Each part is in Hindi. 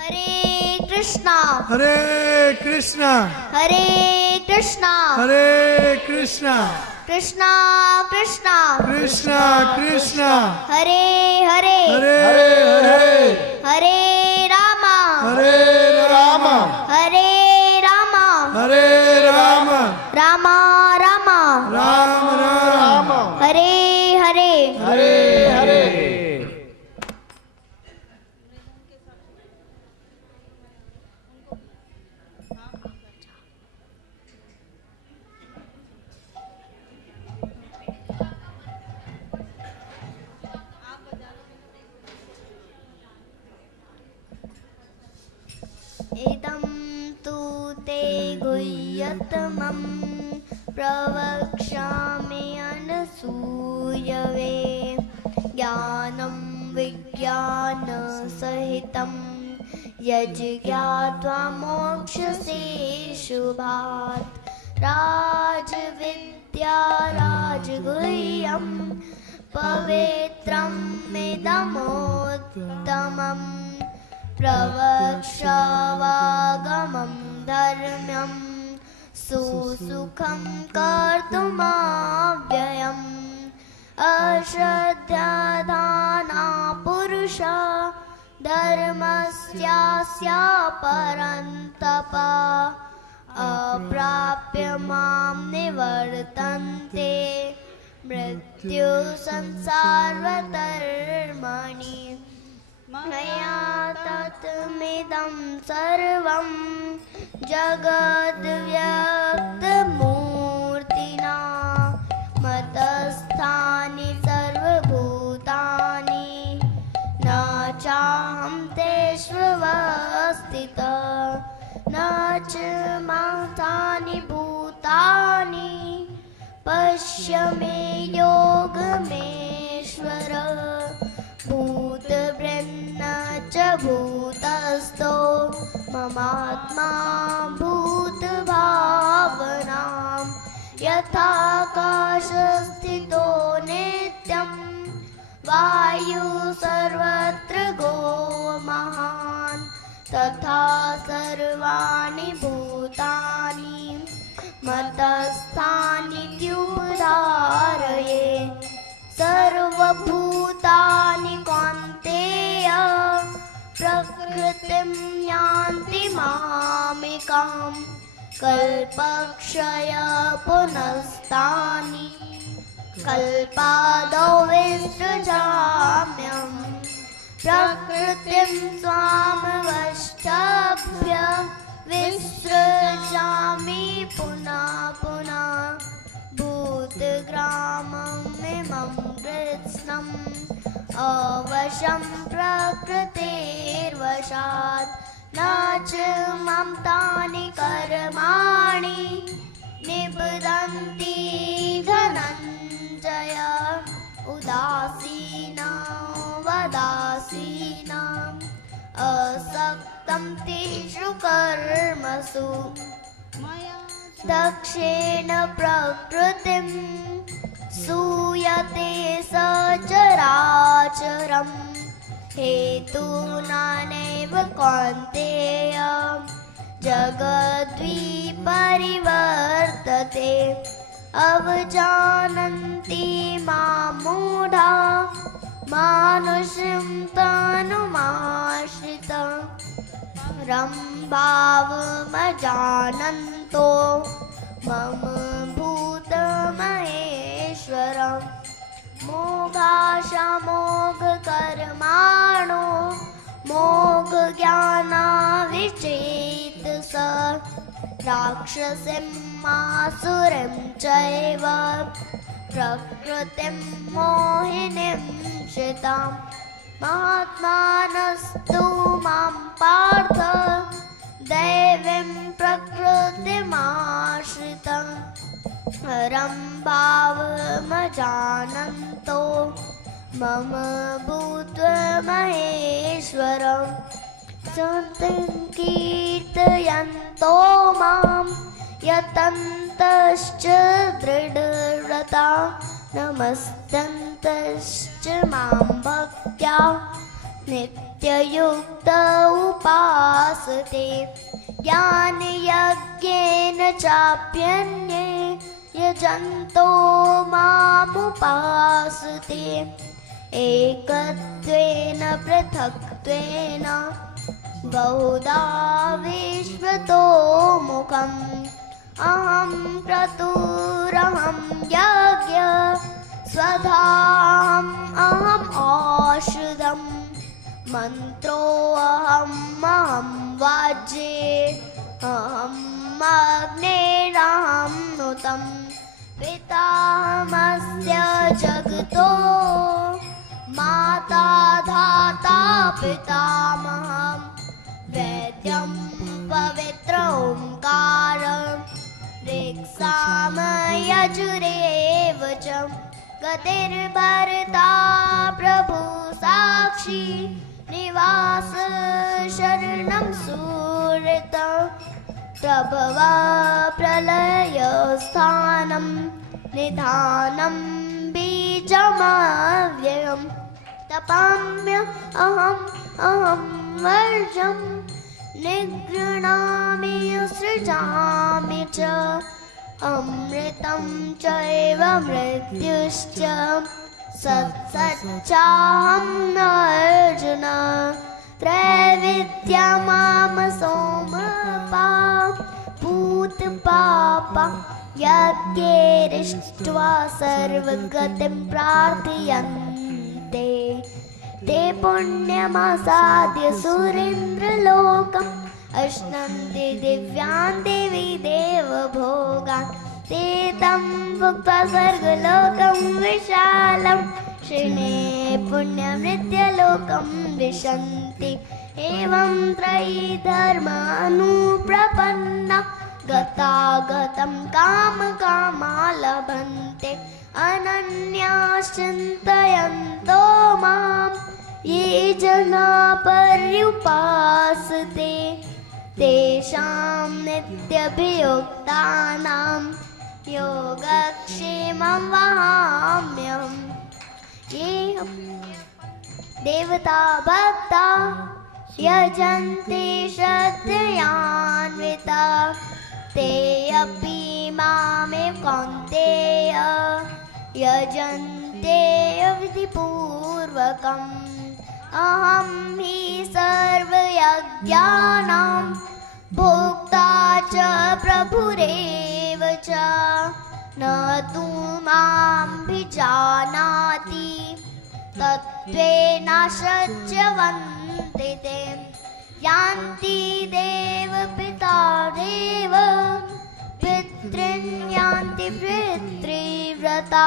हरे कृष्णा हरे कृष्णा हरे कृष्णा हरे कृष्णा कृष्णा कृष्णा कृष्णा कृष्णा हरे हरे हरे हरे हरे रामा हरे राम हरे रामा हरे राम रामा रामा राम राम हरे हरे हरे हरे इदं तु ते गुह्यतमं प्रवक्ष्यामि अनसूयवे ज्ञानं विज्ञानसहितं यज्ज्ञात्वा मोक्ष्यसे शुभात् राजविद्या राजगुह्यं पवित्रमिदमुत्तमम् प्रवक्ष्यावागमं धर्म्यं सुसुखं कर्तुमव्ययम् अश्रद्धाना पुरुषा धर्मस्यास्य परन्तप अप्राप्य मां निवर्तन्ते मृत्यु संसारतर्मणि मया तत्मिदं सर्वं जगद्व्यक्तमूर्तिना मतस्थानि सर्वभूतानि न चाहं तेष्वस्थितः न च मां भूतानि पश्य मे योगमेश्वर भूतभृन्न च भूतस्थो ममात्मा भूतभावनां यथाकाशस्थितो नित्यं वायु सर्वत्र गो महान् तथा सर्वाणि भूतानि मतस्थानि द्युदारये सर्वभूतानि कौन्तेय प्रकृतिं यान्ति मामिकां कल्पक्षय पुनस्तानि कल्पादौ विसृजाम्यहं प्रकृतिं स्वामवष्टभ्य विसृजामि पुनः पुनः भूतग्राममिमं कृत्स्नम् अवशं प्रकृतेर्वशात् न च मां तानि कर्माणि निबध्नन्ति धनञ्जय उदासीना वदासीनाम् असक्तं तेषु कर्मसु दक्षेण प्रकृतिं सूयते सचराचरं हेतूनानेव कौन्तेय जगद्विपरिवर्तते अवजानन्ति मां मूढा मानुषं तनुमाश्रितं रम्भावमजानन्तो मम भूतमहेश्वरं मोघाशमोघकर्माणो मोघज्ञानाविचेतस राक्षसीं मासुरीं चैव प्रकृतिं मोहिनीं श्रितां महात्मानस्तु मां पार्थ दैवीं प्रकृतिमाश्रितं रम्भावमजानन्तो मम भूतमहेश्वरं कीर्तयन्तो मां यतन्तश्च दृढव्रता नमस्तन्तश्च मां भक्त्या नित्ययुक्त उपासते ज्ञानयज्ञेन चाप्यन्ये यजन्तो मामुपासते एकत्वेन पृथक्त्वेन बहुधा विश्वतो मुखम् अहं क्रतुरहं यज्ञ स्वधाम् अहम् औषधम् मन्त्रोऽहं वाज्ये अहम् अग्निरहं नुतं पितामहस्य जगतो माता धाता पितामहं वेद्यं पवित्र ओंकार ऋक्सामयजुरेव च गतिर्भर्ता प्रभु साक्षी निवास शरणं सुहृत प्रभवा प्रलयस्थानं निधानं बीजमव्ययं तपाम्य अहं वर्जं निगृह्णामि सृजामि च अमृतं चैव मृत्युश्च सत्सच्चाहं अर्जुन त्रैविद्या माम सोमपा भूतपापा यज्ञैरिष्ट्वा सर्वगतिं प्रार्थयन्ते ते पुण्यमासाद्य सुरेन्द्रलोकम् अश्नन्ति दिव्यान् देवी देवभोगान् ते तं भुक्त्वा स्वर्गलोकं विशालं क्षिणे पुण्यमृत्यलोकं विशन्ति एवं त्रयी धर्मानुप्रपन्ना गतागतं कामकामा लभन्ते अनन्याश्चिन्तयन्तो मां ये जना पर्युपासते तेषां नित्यभियुक्तानां योगक्षेमं वहाम्यहम् ये देवता भक्ता यजन्ते श्रद्धयान्विता ते अपि मामेव कौन्तेय यजन्ते विधिपूर्वकम् अहं हि सर्वयज्ञानां भोक्ता च प्रभुरेव च न तु मां विजानाति तत्त्वेनाशज्यवन्ति ते यान्ति देवपितरेव पितॄन् यान्ति पितृव्रता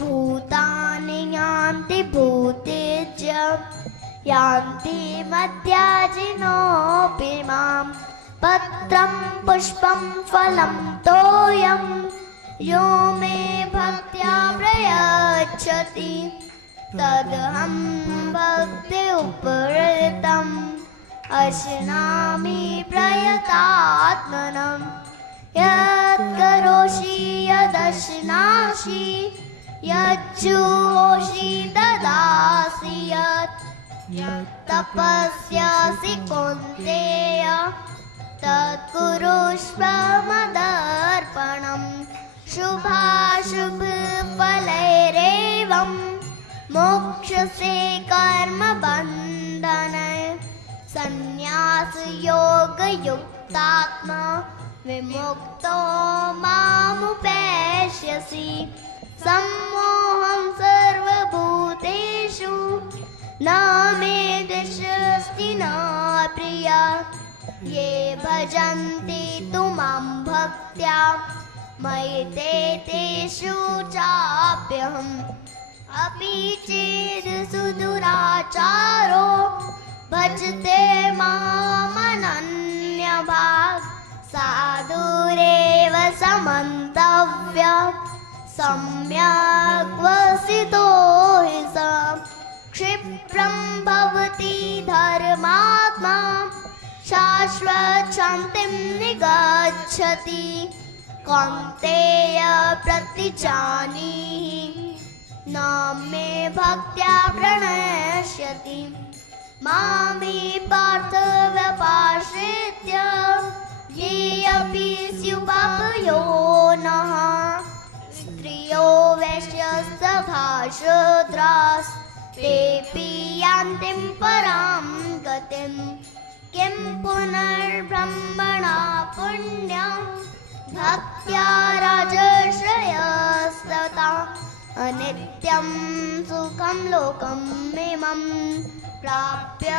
भूतानि यान्ति भूतेज्य यान्ति मद्याजिनोऽपि मां पत्रं पुष्पं फलं तोयं यो मे भक्त्या प्रयच्छति तदहं भक्ति उपहृतम् अश्नामि प्रयतात्मनं यत्करोषि यदश्नासि यज्जुहोषि ददासि यत् तपस्यासि कौन्तेय तत्कुरुष्व मदर्पणम् शुभाशुभफलैरेवं मोक्षसे कर्मबन्धने संन्यासयोगयुक्तात्मा विमुक्तो मामुपैष्यसि सम्मोहं सर्वभूतेषु न मे द्वेषोऽस्ति न प्रिया ये भजन्ति तु मां भक्त्या मयि ते तेषु चाप्यहम् अपि चेद् सुदुराचारो भजते मामनन्यभाक् साधुरेव समन्तव्यः सम्यक् वसितो हि स क्षिप्रं भवति धर्मात्मा शाश्वतशान्तिं निगच्छति कौन्तेय प्रतिजानीहि न मे भक्त्या प्रणश्यति मामे पार्थ व्यपाश्रित्य ये अपि स्युपापयोनः स्त्रियो वैश्यस्तथा शूद्रास्तेऽपि यान्ति परां गतिम् किं पुनर्ब्रह्मणा पुण्यं भक्त्या राजर्षयस्तथा अनित्यं सुखं लोकमिमं प्राप्य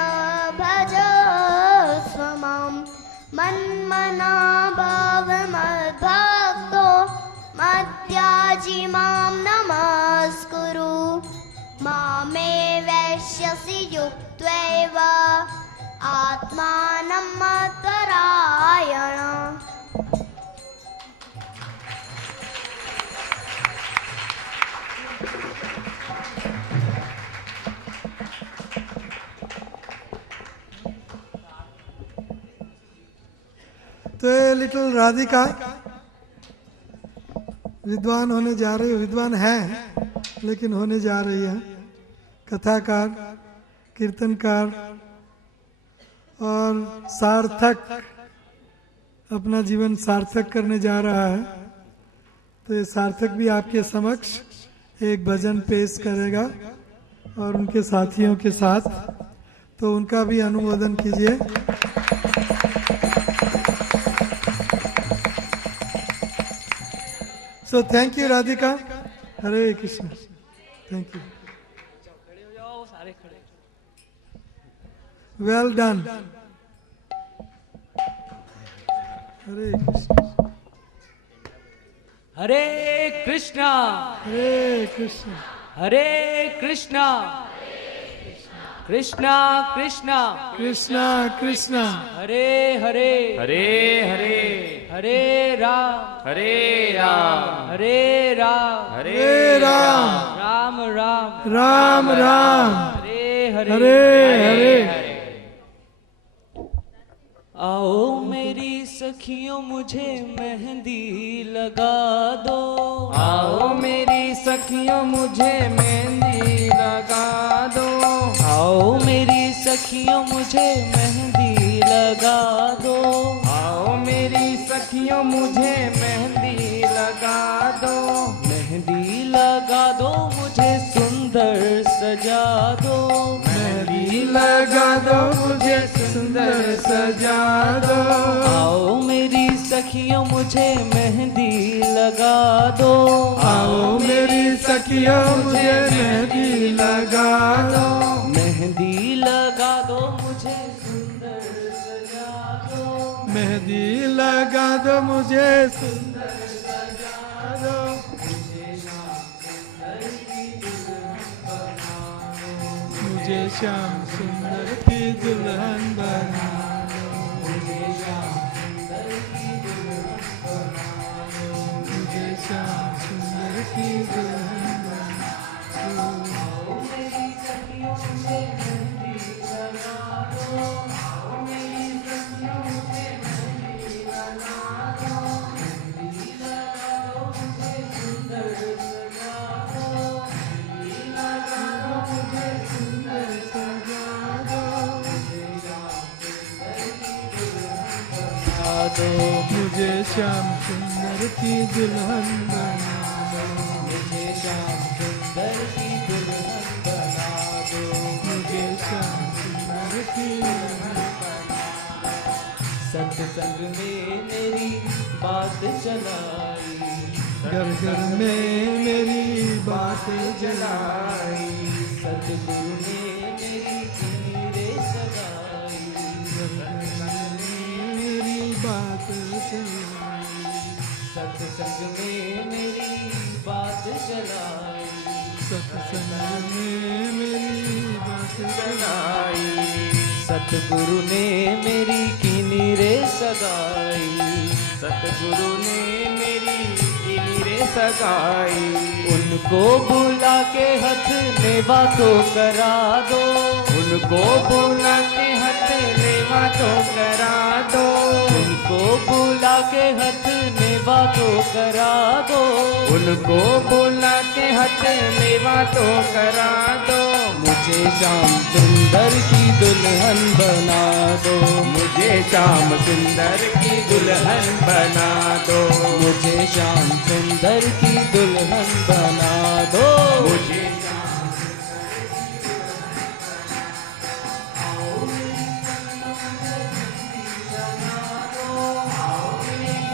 भजस्व मां मन्मना भव मद्भक्तो मद्याजी मां नमस्कुरु मामे वैश्यसि युक्त्वैव आत्मानं मत्परायण। तो ये लिटिल राधिका विद्वान होने जा रही है, विद्वान है लेकिन होने जा रही है, कथाकार, कीर्तनकार और सार्थक, अपना जीवन सार्थक करने जा रहा है। तो ये सार्थक भी आपके समक्ष एक भजन पेश करेगा और उनके साथियों के साथ, तो उनका भी अनुमोदन कीजिए। So thank you Radhika. Hare Krishna. Thank you. Well done. Hare Krishna. Hare Krishna. Hare Krishna. Hare Krishna. Krishna Krishna. Krishna Krishna. Hare Hare. Hare Hare Hare Ram. Hare Ram Hare Ram. Hare Ram. Ram Ram. Ram Ram. Hare Hare. Hare Hare. आओ मेरी सखियों मुझे मेहंदी लगा दो। आओ मेरी सखियों मुझे मेहंदी लगा दो। आओ मेरी सखियों मुझे मेहंदी लगा दो। आओ मेरी सखियों मुझे मेहंदी लगा दो। मेहंदी लगा दो मुझे सुंदर सजा दो। मेहंदी लगा दो मुझे सुंदर सजा दो। आओ मेरी सखियों मुझे मेहंदी लगा दो। आओ मेरी सखियों मुझे मेहंदी लगा दो। मेहंदी लगा दो मुझे सुंदर सजा दो। मेहंदी लगा दो मुझे सुंदर सजा दो। मुझे श्याम सुंदर की दुल्हन बना दो। मुझे श्याम सुंदर की दुल्हन बना दो। मुझे श्याम सुंदर की दुल्हन बना दो। मुझे श्याम सुंदर की दुल्हन बना दो। मुझे श्याम सुंदर की दुल्हन सत्संग में मेरी बात चलाई। घर घर में मेरी बात जलाई। सतगुरु ने मेरी कीरे सगाई। घर घर में मेरी बात जलाई। सत्संग में मेरी बात चलाई। सत्संग में मेरी बात जलाई। सतगुरु ने मेरी कीनी रे सगाई। सतगुरु ने मेरी कीनी रे सगाई। उनको बुला के हथ लेवा तो करा दो। उनको बुला के हाथ लेवा तो करा दो। उनको बुला के हथ मेवा तो करा दो, उनको बुला के हथ मेवा तो करा दो। मुझे श्याम सुंदर की दुल्हन बना दो, मुझे श्याम सुंदर की दुल्हन बना दो। मुझे श्याम सुंदर की दुल्हन बना दो। मुझे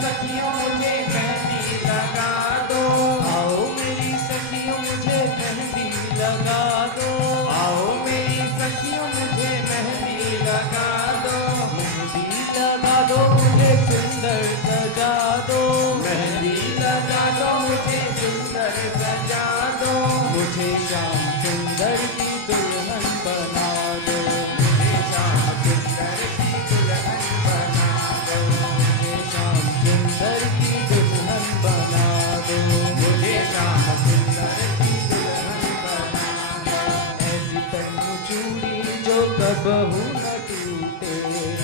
सखियों मुझे मेहंदी लगा दो। आओ मेरी सखियों मुझे मेहंदी लगा दो। आओ मेरी सखियों मुझे मेहंदी लगा दो। मेहंदी लगा दो मुझे सुंदर सजा दो। मेहंदी लगा दो मुझे सुंदर सजा दो। मुझे श्याम सुंदर की दुल्हन बना दो। मुझे श्याम सुंदर की दुल्हन बना दो। मुझे श्याम सुंदर की दुल्हन बना दो। मुझे श्याम सुंदर की दुल्हन बना दो। ऐसी पहनूं चूड़ी जो कबहू न टूटे,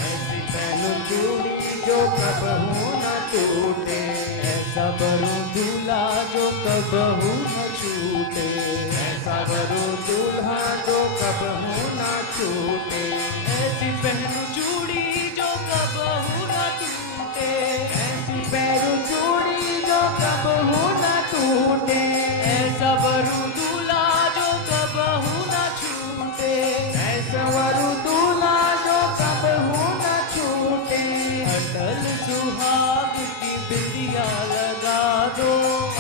ऐसी पहनूं चूड़ी जो कबहू न टूटे। ऐसा बरूं दूल्हा जो कबहू न छूटे। ऐसा वरु दूल्हा जो कबहू न छूटे। ऐसी पहनूं चूड़ी जो कबहू न टूटे। ऐसी पहनूं चूड़ी जो कबहू न टूटे। ऐसा बरूं दूल्हा जो कबहू न छूटे। ऐसा वरु दूल्हा जो कबहू न छूटे। अटल सुहाग की बिंदिया लगा दो।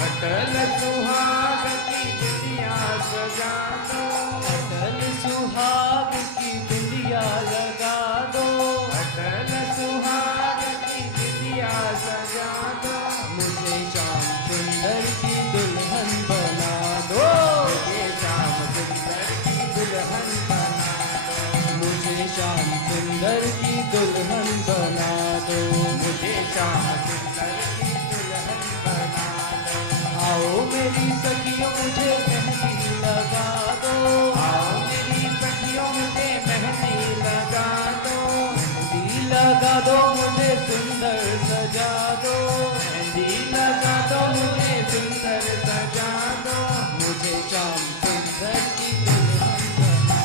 अटल सुहाग की बिंदिया सजा दो। अटल सुहाग की बिंदिया लगा दो। अटल सुहाग की बिंदिया सजा दो। मुझे श्याम सुंदर की दुल्हन बना दो। मुझे श्याम सुंदर की दुल्हन बना दो। मुझे श्याम सुंदर की दुल्हन बना दो। मुझे श्याम सुंदर की दुल्हन बना दो। आओ मेरी सखियों मुझे मेहंदी लगा दो। आओ मेरी सखियों मुझे मेहंदी लगा दो। मेहंदी लगा दो मुझे सुंदर सजा दो। मेहंदी लगा दो मुझे सुंदर सजा दो। मुझे श्याम सुंदर की दुल्हन बना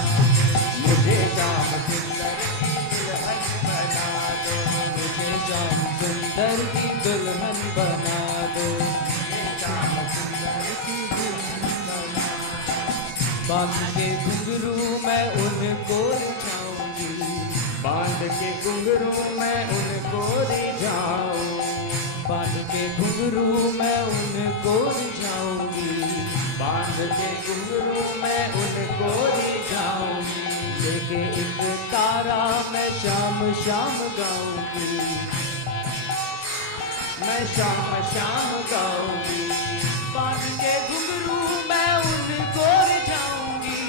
मुझे श्याम सुंदर की दुल्हन बना दो। मुझे श्याम सुंदर की दुल्हन बना दो। श्याम सुंदर की दुल्हन बना बांध के घुंघरू मैं उनको रिझाऊंगी। बांध के घुंघरू मैं उनको रिझाऊं। बांध के घुंघरू मैं उनको रिझाऊंगी। बांध के घुंघरू मैं उनको रिझाऊंगी। लेके एक तारा मैं शाम शाम गाऊंगी। मैं शाम शाम गाऊंगी। बांध के घुंघरू मैं उनको रिझाऊंगी।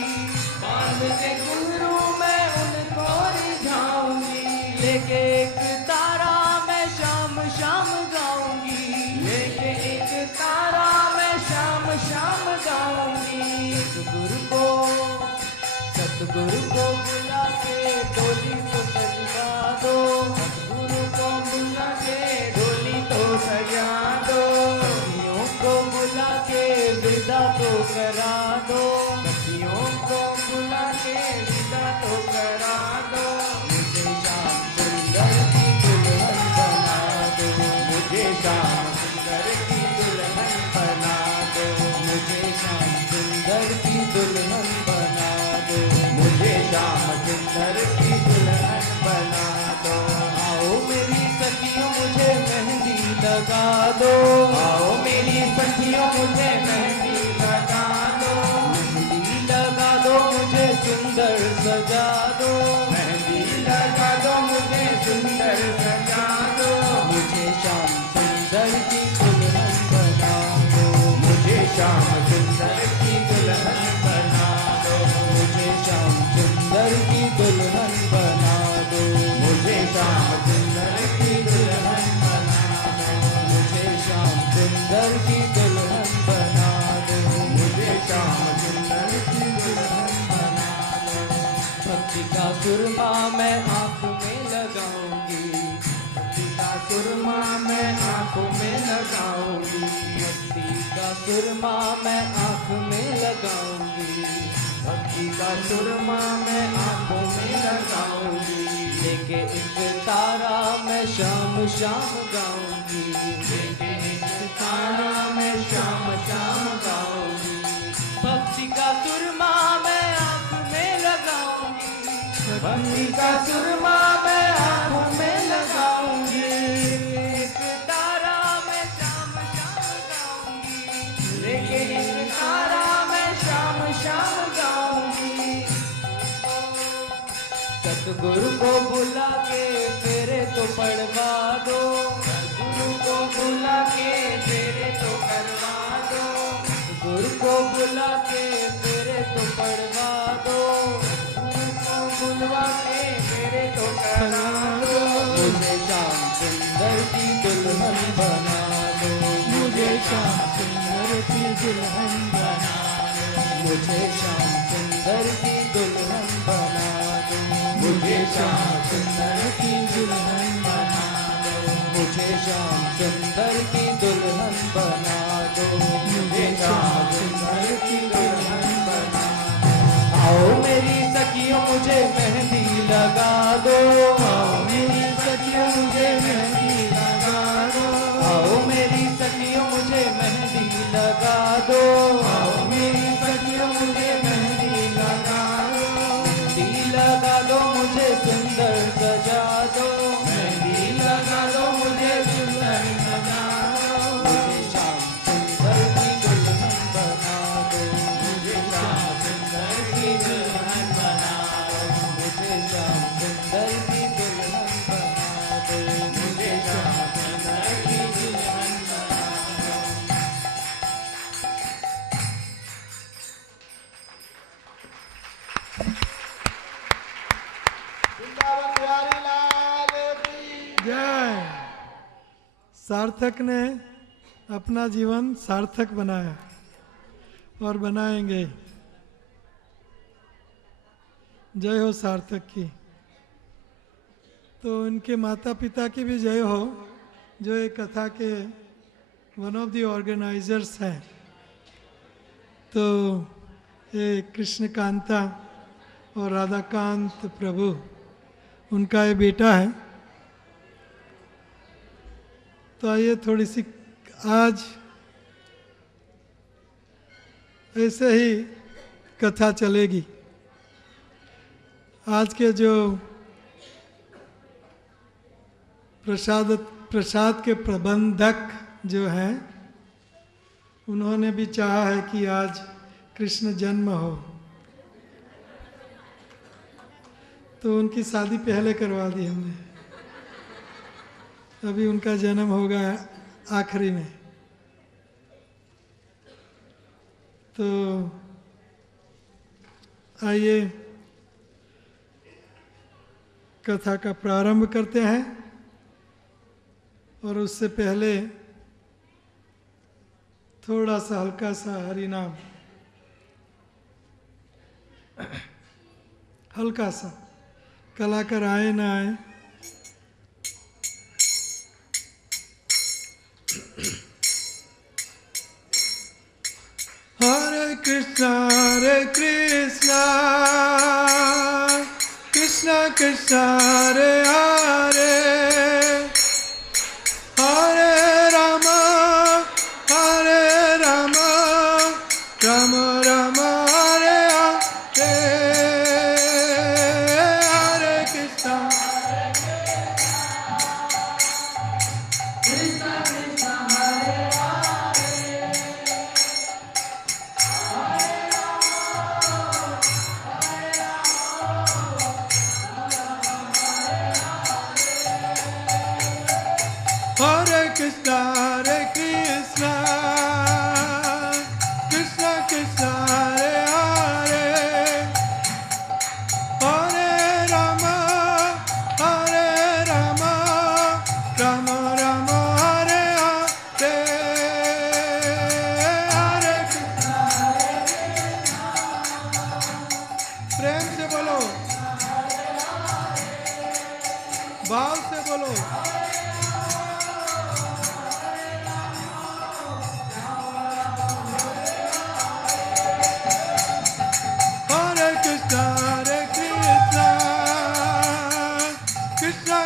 बांध के घुंघरू मैं उनको रिझाऊंगी। लेके एक तारा मैं शाम शाम गाऊंगी। लेके एक तारा मैं शाम शाम गाऊंगी। सतगुरु को बुला के डोली को सजवा दो। सतगुरु को बुला के डोली तो सजा दो। सखियों को बुला के विदा तो करा दो। सखियों को बुला के विदा तो करा दो। मुझे श्याम सुंदर की दुल्हन बना दो। मुझे श्याम सुंदर की दुल्हन बना दो। मुझे श्याम सुंदर की दुल्हन बना दो। मुझे श्याम सुंदर की दुल्हन बना दो। आओ मेरी सखियों मुझे मेहंदी लगा दो। आओ मेरी सखियों मुझे मेहंदी लगा दो। मेहंदी लगा दो मुझे सुंदर सजा दो। मेहंदी लगा दो मुझे सुंदर सजा दो। मुझे श्याम सुंदर की दुल्हन बना दो। मुझे श्याम सुंदर की दुल्हन बना दो। मुझे श्याम सुंदर की दुल्हन बना दो। मुझे श्याम सुंदर की दुल्हन बना दो। मुझे श्याम सुंदर की दुल्हन बना दो। मुझे श्याम सुंदर की दुल्हन बना दो। भक्ति का सुरमा मैं आंख में लगाऊंगी। भक्ति का सुरमा मैं आंखों में लगाऊंगी, भक्ति का सुरमा मैं आँख में लगाऊंगी, भक्ति का सुरमा मैं आंखों में लगाऊंगी, लेके एक तारा मैं शाम शाम गाऊंगी, लेके एक तारा मैं शाम शाम गाऊंगी, भक्ति का सुरमा मैं आँख में लगाऊंगी, भक्ति का सुरमा मैं आंखों में लगाऊंगी, एक तारा मैं शाम शाम गाऊंगी, लेके एक तारा मैं शाम शाम गाऊंगी। सतगुरु को बुला के तेरे तो पढ़वा दो, गुरु को बुला के तेरे तो करवा दो, गुरु को बुला के तेरे तो पढ़वा दो, गुरु को बुलवा के तेरे तो करवा दो, मुझे श्याम सुंदर की दुल्हन बना दो, मुझे श्याम सुंदर की दुल्हन बना मुझे श्याम सुंदर की दुल्हन बना दो, मुझे श्याम सुंदर की दुल्हन बना मुझे श्याम सुंदर की दुल्हन बना दो, मुझे श्याम सुंदर की दुल्हन बना आओ मेरी सखियों मुझे मेहंदी लगा दो, आओ मेरी सखियों मुझे मेहंदी लगा दो, आओ मेरी सखियों मुझे मेहंदी लगा दो, आओ मेरी सखियों मुझे मेहंदी लगा दो, मेहंदी लगा दो मुझे सुंदर सजा दो, मेहंदी लगा दो मुझे सुंदर सजा दो, मुझे श्याम सुंदर की दुल्हन बना दो, मुझे श्याम सुंदर की दुल्हन बना दो, मुझे श्याम सुंदर की दुल्हन बना दो, मुझे श्याम सुंदर की दुल्हन बना दो। वृंदावन बिहारी लाल की जय। सार्थक ने अपना जीवन सार्थक बनाया और बनाएंगे। जय हो सार्थक की। तो इनके माता पिता की भी जय हो, जो एक कथा के वन ऑफ द ऑर्गेनाइजर्स हैं। तो ये कृष्ण कांता और राधाकांत प्रभु, उनका ये बेटा है। तो आइए थोड़ी सी आज ऐसे ही कथा चलेगी। आज के जो प्रसाद के प्रबंधक जो हैं, उन्होंने भी चाहा है कि आज कृष्ण जन्म हो, तो उनकी शादी पहले करवा दी हमने। अभी उनका जन्म होगा आखिरी में। तो आइए कथा का प्रारंभ करते हैं, और उससे पहले थोड़ा सा हल्का सा हरि नाम, हल्का सा। कलाकार आए ना आए, हरे कृष्णा कृष्ण कृष्ण हरे हरे, हरे राम राम राम हरे हरे, हरे कृष्णा हरे कृष्णा कृष्ण कृष्ण हरे हरे, हरे राम राम राम हरे हरे, हरे कृष्णा। प्रेम से बोलो, भाव से बोलो।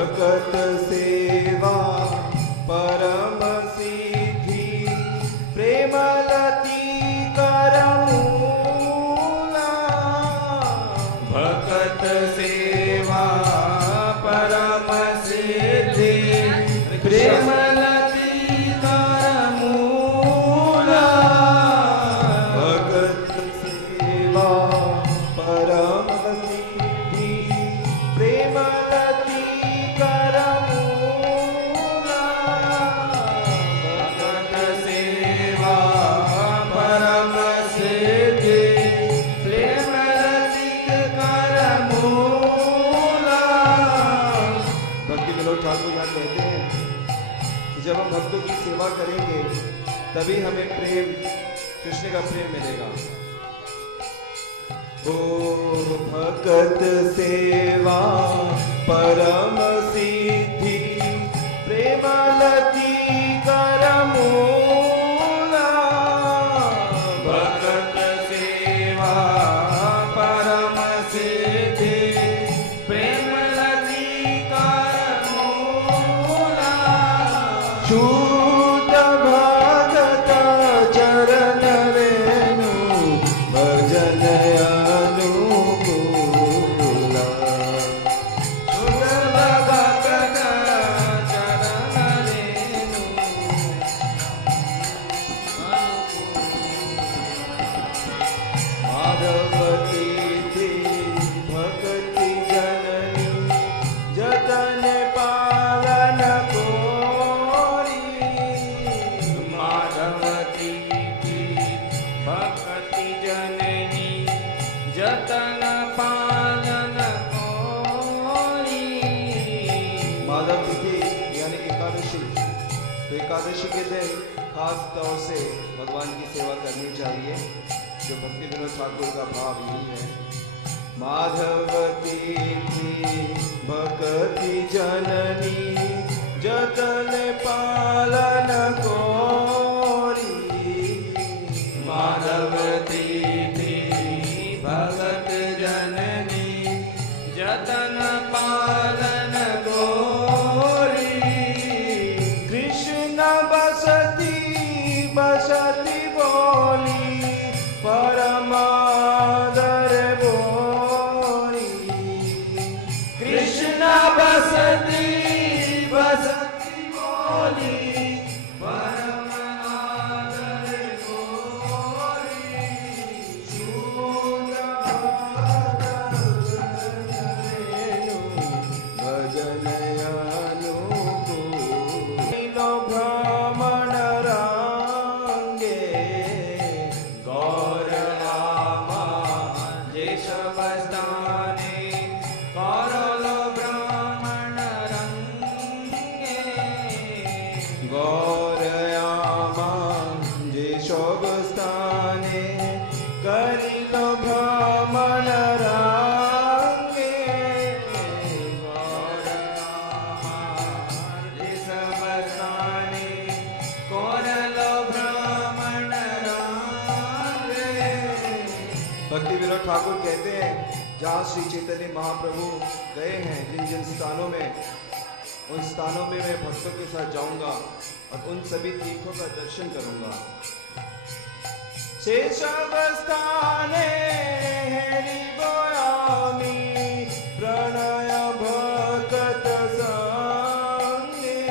भगत सेवा परम सिद्धि प्रेमलती करमूला भगत सेवा परम सिद्धि प्रेमलती करमूला भगत सेवा परम सिद्धि प्रेमलती करमूला भगत सेवा परम सिद्धि प्रेमलती करमूला। भक्ति विनोद ठाकुर यहाँ कहते हैं कि जब हम भक्तों की सेवा करेंगे तभी हमें प्रेम, कृष्ण का प्रेम मिलेगा। ओ भगत सेवा परम सिद्धि प्रेमलती करमूला भगत सेवा परम सिद्धि प्रेमलती करमूला शुद्ध भगत चरण रेणु भजन अनुकूला शुद्ध भगत चरण रेणु माधवती थी भक्ति जननी जतन पालन कोरी माधवती थी भक्ति जननी जतन पालन कोरी। माधव तिथि यानी एकादशी, तो एकादशी के दिन खास तौर से भगवान की सेवा करनी चाहिए, जो भक्ति विनोद ठाकुर का भाव यही है। माधवती थी भक्ति जननी जतन पालन कोरी माधवती थी भगत जननी जतन पालन कोरी कृष्ण बसती बसती बोली परमादर बोली कृष्ण बसती बसती बोली परमादर बोली भजन अनुकूल भ्रमण रांगे गौर रामा जेशवस्ताने करल ब्राह्मण रंगे गौर रामा जेशवस्ताने करिल भ्रमण रांगे गौर रामा जेशवस्ताने करल ब्राह्मण रांगे। भक्ति विनोद ठाकुर कहते हैं जहाँ श्री चैतन्य महाप्रभु गए हैं जिन जिन स्थानों में, उन स्थानों में मैं भक्तों के साथ जाऊंगा और उन सभी तीर्थों का दर्शन करूंगा। शेषवस्थाने हरि बोयामि प्रणय भक्त संगे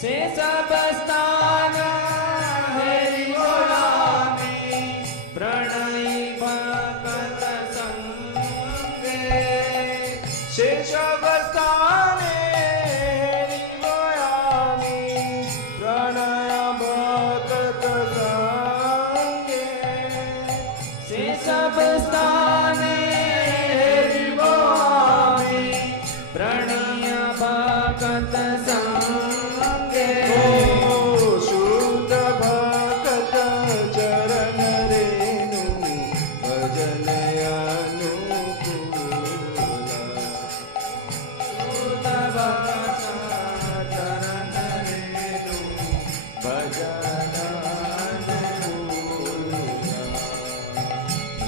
शेषवस्थान हरि बोयामि प्रणय भक्त संगे शेषवस्थाने हरि बोयामि प्रणय भक्त संगे शेषवस्थाने हरि बोयामि प्रणय भक्त संगे शुद्ध भक्त चरण रेणु भजन अनुकूला शुद्ध भक्त चरण रेणु भजन अनुकूला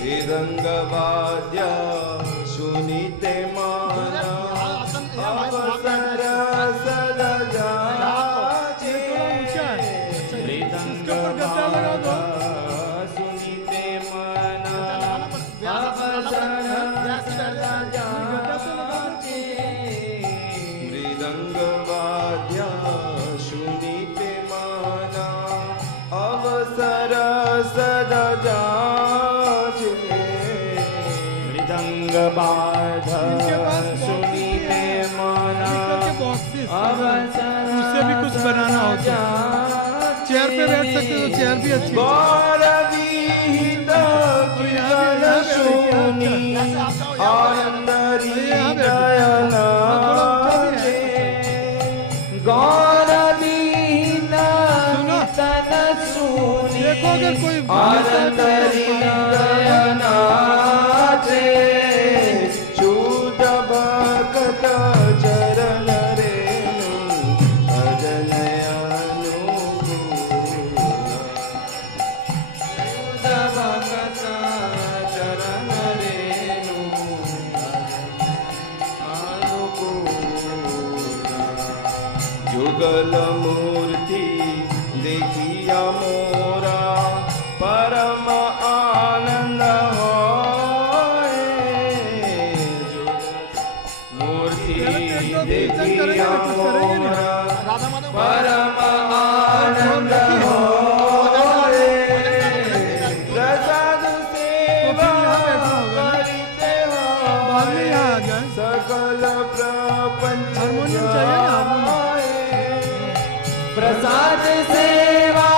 मृदंग वाद्य सुनीते माना उससे भी कुछ बनाना हो तो चेयर पे बैठ सकते हो, चेयर भी अच्छी है। गौरवीहित कृष्ण शूनी आनंदरी नयना गौरवीहित कृष्ण शूनी देखो अगर कोई आनंदरी नयना चूत भक्त चरण रेणु जुगल मूर्ति देखिया मोरा परम आनंद होए मूर्ति देखिया मोरा परम आनंद होए प्रसाद सेवा करते हो बाद में यहाँ आ जाए। सकल प्रपंच हारमोनियम चाहिए ना, हारमोनियम। प्रसाद सेवा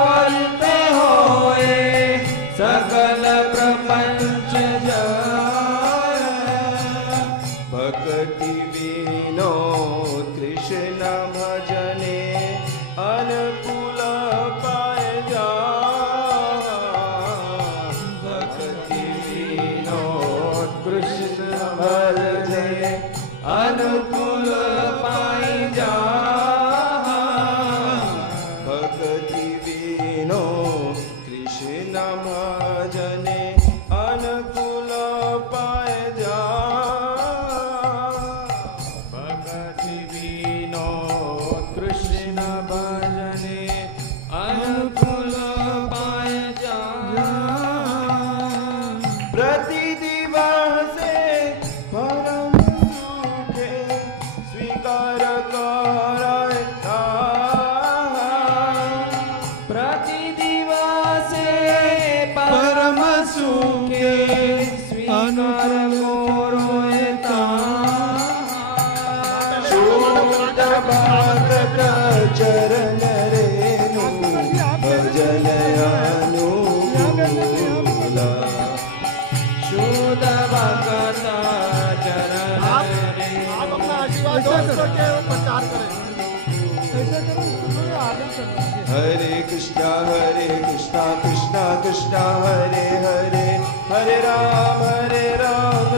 करते होए सकल प्रपंच जाय भक्ति विनोद कृष्ण भजने अनुकूल पाए जा भक्ति विनोद कृष्ण भजने अनुकूल पाए जा भक्ति विनोद कृष्ण भजने अनुकूल पाए जा भक्ति विनोद कृष्ण भजने अनुकूल पाए जा प्रति दिवसे परम सुखे स्वीकार करता प्रति दिवसे परम सुखे स्वीकार करता शुद्ध भक्त चरण रेणु भजन अनुकूल शुद्ध भक्त चरण हरे कृष्णा कृष्णा कृष्णा हरे हरे हरे राम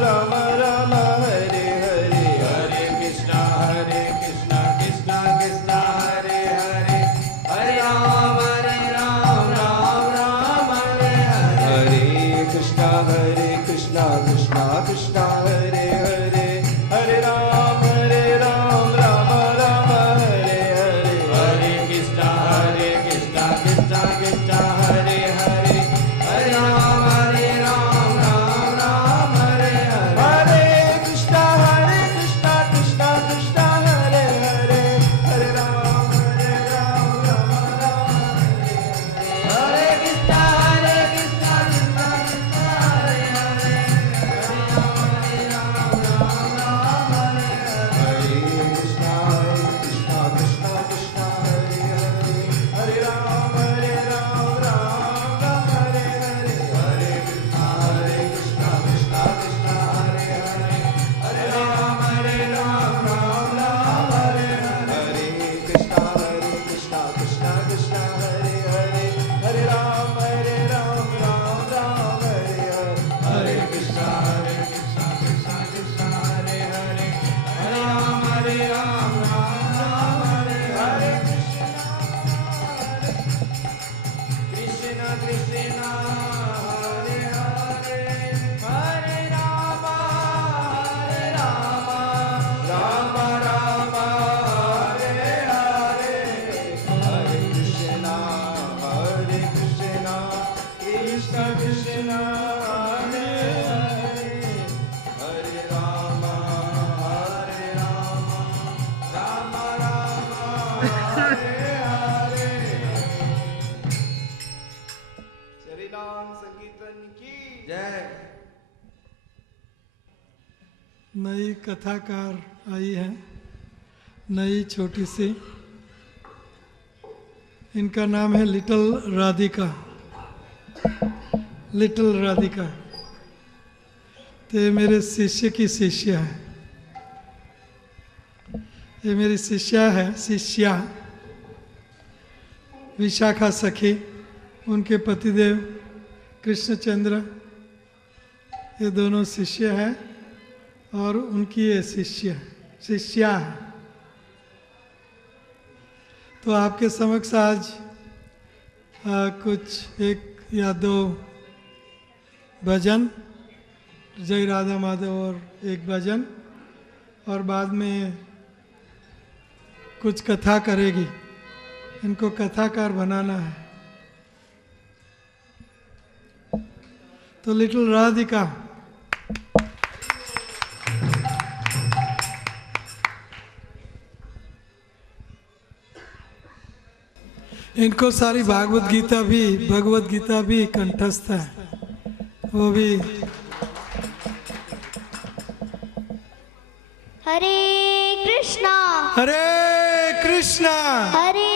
राम राम हरे हरे हरे कृष्णा कृष्णा कृष्णा हरे हरे हरे राम राम राम हरे हरे हरे कृष्णा कृष्णा कृष्णा हरे हरे हरे राम राम राम हरे हरे हरे कृष्णा कृष्णा कृष्णा हरे हरे हरे राम राम राम हरे हरे हरे कृष्णा कृष्णा कृष्णा हरे हरे हरे राम राम हरे कृष्णा कृष्णा कृष्णा हरे हरे हरे राम राम हरे कृष्णा कृष्णा कृष्णा हरे हरे हरे राम राम हरे हरे हरे कृष्णा कृष्णा कृष्णा हरे हरे हरे राम राम हरे हरे कृष्णा कृष्णा कृष्णा हरे हरे हरे राम राम हरे हरे हरे कृष्णा कृष्णा कृष्णा हरे हरे हरे राम राम हरे हरे कृष्ण कृष्ण हरे हरे हरे राम राम राम हरे हरे हरे कृष्ण कृष्ण कृष्ण हरे हरे हरे राम राम राम हरे हरे श्री राम संकीर्तन की जय नई कथाकार आई है, नई छोटी सी, इनका नाम है लिटिल राधिका। लिटिल राधिका तो ये मेरे शिष्य की शिष्या है। ये मेरी शिष्या है, शिष्या विशाखा सखी, उनके पतिदेव कृष्णचंद्र, ये दोनों शिष्य हैं और उनकी ये शिष्या है। तो आपके समक्ष आज कुछ एक या दो भजन, जय राधा माधव और एक भजन, और बाद में कुछ कथा करेगी। इनको कथाकार बनाना है। तो लिटिल राधिका, इनको सारी भगवत गीता भी कंठस्थ है, वो भी। हरे कृष्णा हरे कृष्णा हरे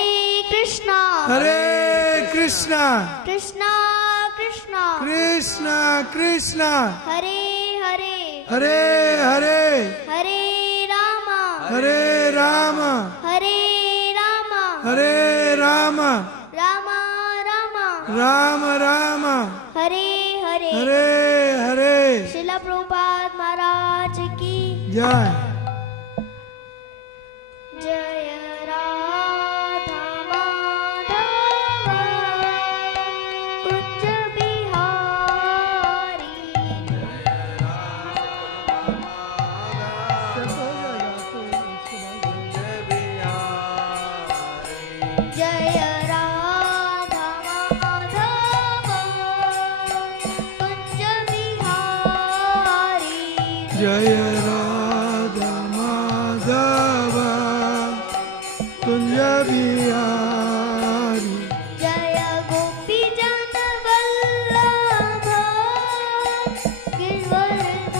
कृष्णा हरे कृष्णा कृष्णा कृष्णा कृष्णा कृष्णा हरे हरे हरे हरे हरे रामा हरे राम हरे रामा हरे राम रामा रामा राम राम हरे हरे हरे हरे। श्रील प्रभुपाद महाराज की जय। जय राधा माधव कुंज बिहारी। जय राधा माधव कुंज बिहारी। जय राधा माधव कुंज बिहारी। जय गोपी जन वल्लभ गिरवरधारी।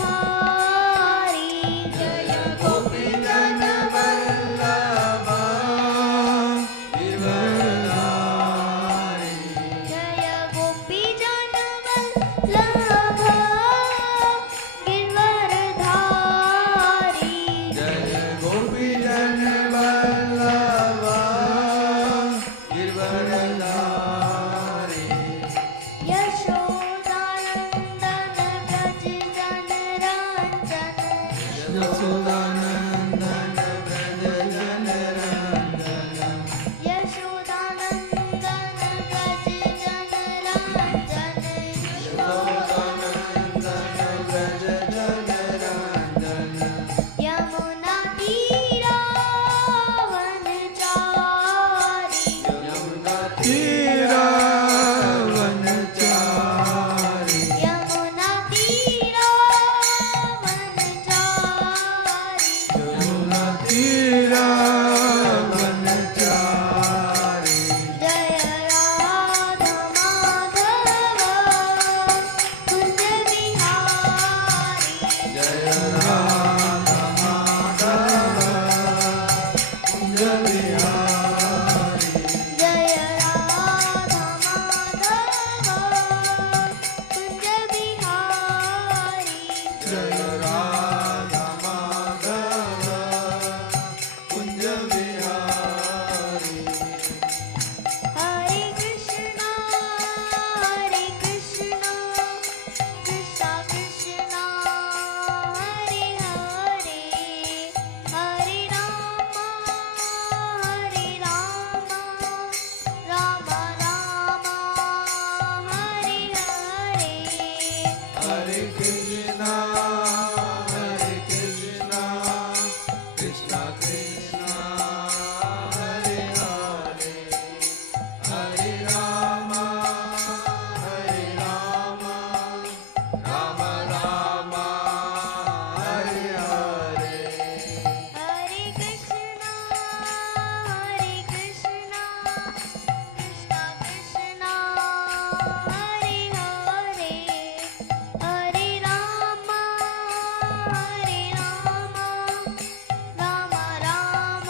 जय गोपी जन वल्लभ गिरवरधारी। जय गोपी जन वल्लभ गिरवरधारी। जय गोपी जन वल्लभ गिरवरधारी। यशोदानंदन व्रज जन रंजन। यशोदानंदन व्रज जन रंजन। यशोदानंदन व्रज जन रंजन। यशोदानंदन व्रज जन रंजन। यमुना तीरावनचारी। यमुना तीरावनचारी। यमुना तीरावनचारी। यमुना तीरावनचारी। जय राधा माधव कुंज बिहारी। जय राधा माधव कुंज बिहारी। जय राधा माधव कुंज बिहारी। जय राधा माधव कुंज बिहारी। हरे कृष्णा कृष्णा कृष्णा हरे हरे। हरे राम राम राम हरे हरे। हरे कृष्णा कृष्णा कृष्णा हरे हरे। हरे राम राम राम हरे हरे। हरे कृष्णा कृष्णा कृष्णा हरे हरे। हरे राम राम राम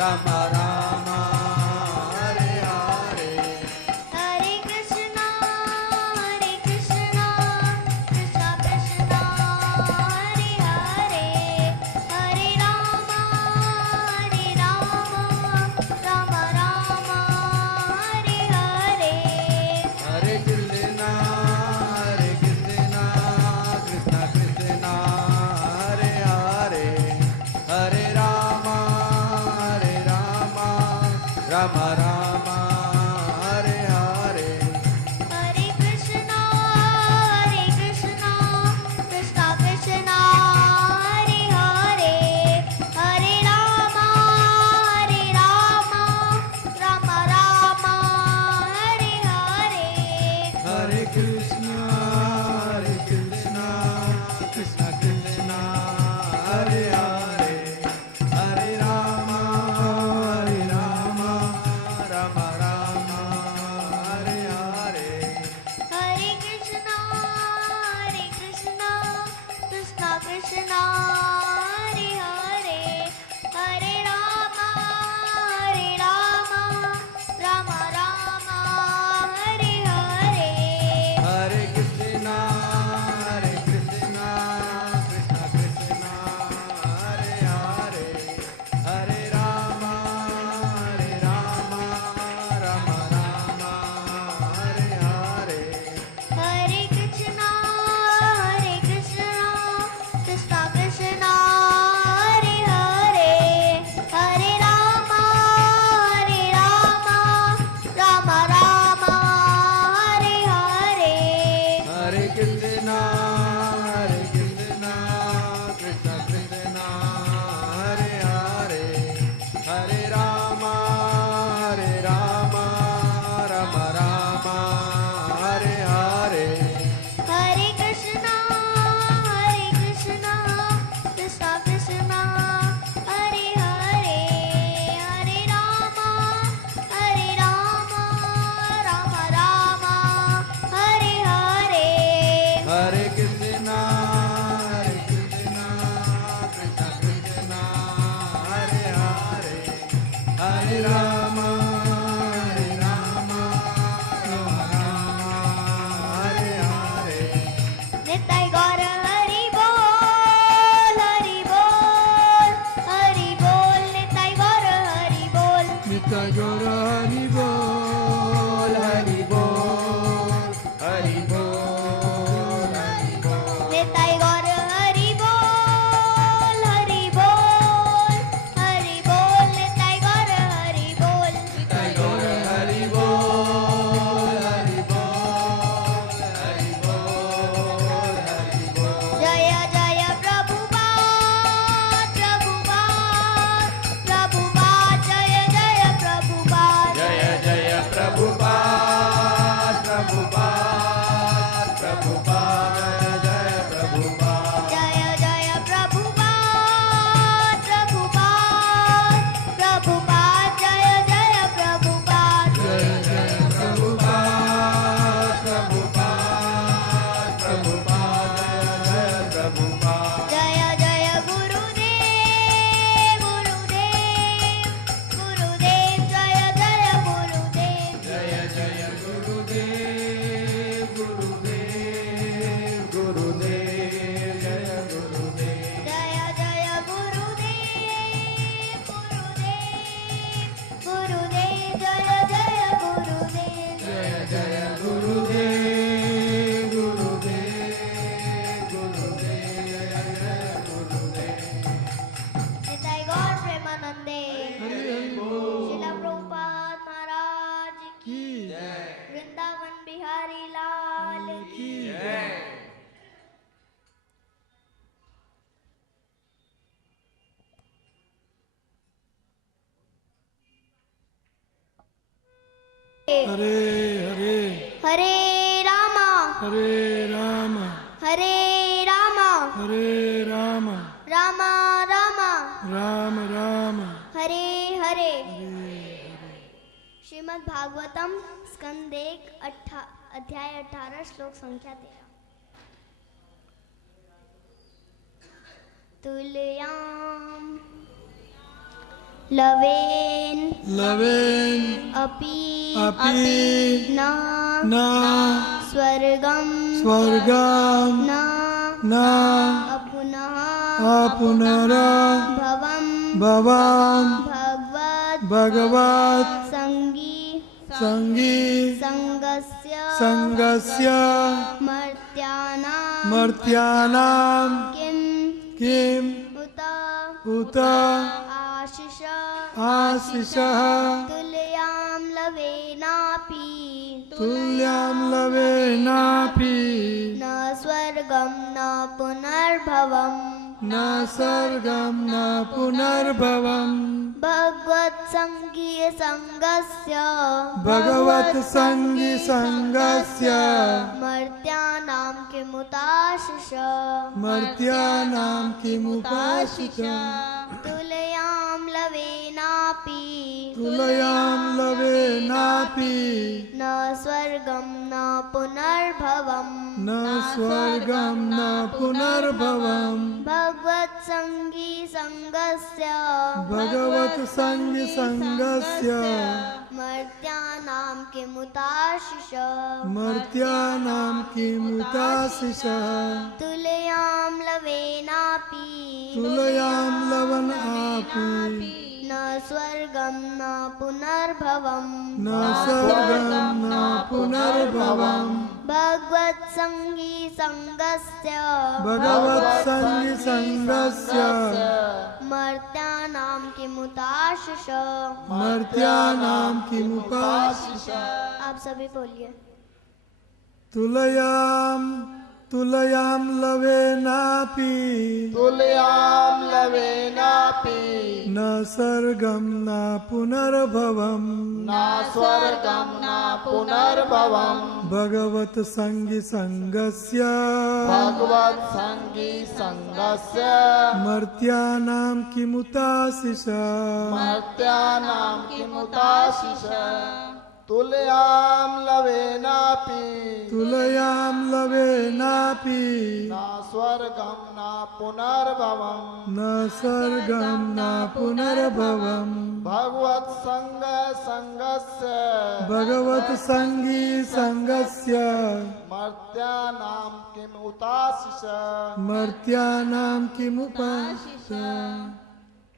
राम राम हरे हरे हरे कृष्णा कृष्णा कृष्णा हरे हरे हरे राम राम राम हरे हरे हरे कृष्णा कृष्णा कृष्णा हरे हरे हरे राम राम राम हरे हरे हरे कृष्णा कृष्णा कृष्णा हरे हरे हरे राम राम राम हरे हरे हरे कृष्णा कृष्णा कृष्णा हरे हरे हरे राम राम राम हरे हरे हरे कृष्णा कृष्णा कृष्णा हरे हरे हरे राम राम राम हरे हरे हरे कृष्णा कृष्णा कृष्णा हरे हरे हरे राम राम राम हरे हरे हरे कृष्णा कृष्णा कृष्णा हरे हरे हरे राम राम राम हरे हरे हरे कृष्णा कृष्णा कृष्णा हरे हरे हरे राम राम राम हरे हरे हरे कृष्णा कृष्णा कृष्णा हरे हरे हरे राम राम राम हरे हरे हरे कृष्णा कृष्णा कृष्णा हरे हरे हरे राम राम हरे हरे निताय गौर हरि बोल निताय गौर हरि बोल नित्य गौर हरि बोल हरि बोल हरि बोल हरि बोल निताय गौर हरि बोल निताय गौर हरि बोल हरि बोल हरि बोल हरि बोल हरि बोल हरि बोल जय जय प्रभुपाद जय जय प्रभुपाद जय जय प्रभुपाद प्रभुपाद जय प्रभुपाद जय जय प्रभुपाद जय जय प्रभुपाद जय जय प्रभुपाद प्रभुपाद जय प्रभुपाद जय जय गुरुदेव जय जय गुरुदेव जय जय गुरुदेव जय गुरुदेव जय जय गुरुदेव जय जय गुरुदेव जय जय गुरुदेव जय गुरुदेव निताय गौर प्रेमानंदे शिला प्रभुपाद महाराज की वृंदावन बिहारी लाल की हरे हरे हरे रामा हरे राम हरे रामा हरे राम रामा रामा राम राम हरे हरे श्रीमद् भागवतम स्कंद 1 अध्याय 18 श्लोक संख्या 13 तुलयाम लवेन लवेन अपि अपि न न स्वर्गं स्वर्गं न न अपुनः अपुनर भवं भवं भगवत् भगवत् संगी संगी संगस्य संगस्य मर्त्यानां मर्त्यानां किं किम उत उत आशिष आशिषः तुल्यां लवेनापि तुल्यं लवेनापि न स्वर्गं न पुनर्भवम् न स्वर्गं न पुनर्भवम् भगवत्सङ्गीय सङ्गस्य भगवत् संगी संगस्य मर्त्यानां किमुताशिष मर्त्यानां किमुपाशिष तुल्यां लवेनापि तुलयां लवेनापि न स्वर्गं न पुनर्भवम् न स्वर्गं न पुनर्भवम् भगवत्सङ्गी सङ्गस्य भगवत् संगी संगस्य मर्त्यानां किमुताशिष मर्त्यानां किमुताशिष तुल्यां लवेनापि तुलयां लवनापि न स्वर्गं न पुनर्भवम् न स्वर्गं न पुनर्भवम् भगवत्सङ्गी सङ्गस्य भगवत् संगी संगस्य मर्त्यानां किमुताशिष मर्त्यानां किमुपाशिष आप सभी बोलिए तुलयां तुलयां लवेनापि तुल्यां लवेनापि न स्वर्गं न पुनर्भवम् न स्वर्गं न पुनर्भवम् भगवत् संगी संगस्य भगवत्सङ्गी सङ्गस्य मर्त्यानां किमुताशिष मर्त्यानां किमुताशिष तुल्यां लवेनापि तुलयां लवेनापि न स्वर्गं न पुनर्भवम् न स्वर्गं न पुनर्भवम् भगवत्सङ्ग सङ्गस्य भगवत् संगी संगस्य मर्त्यानां किमुताशिष मर्त्यानां किमुपाशिष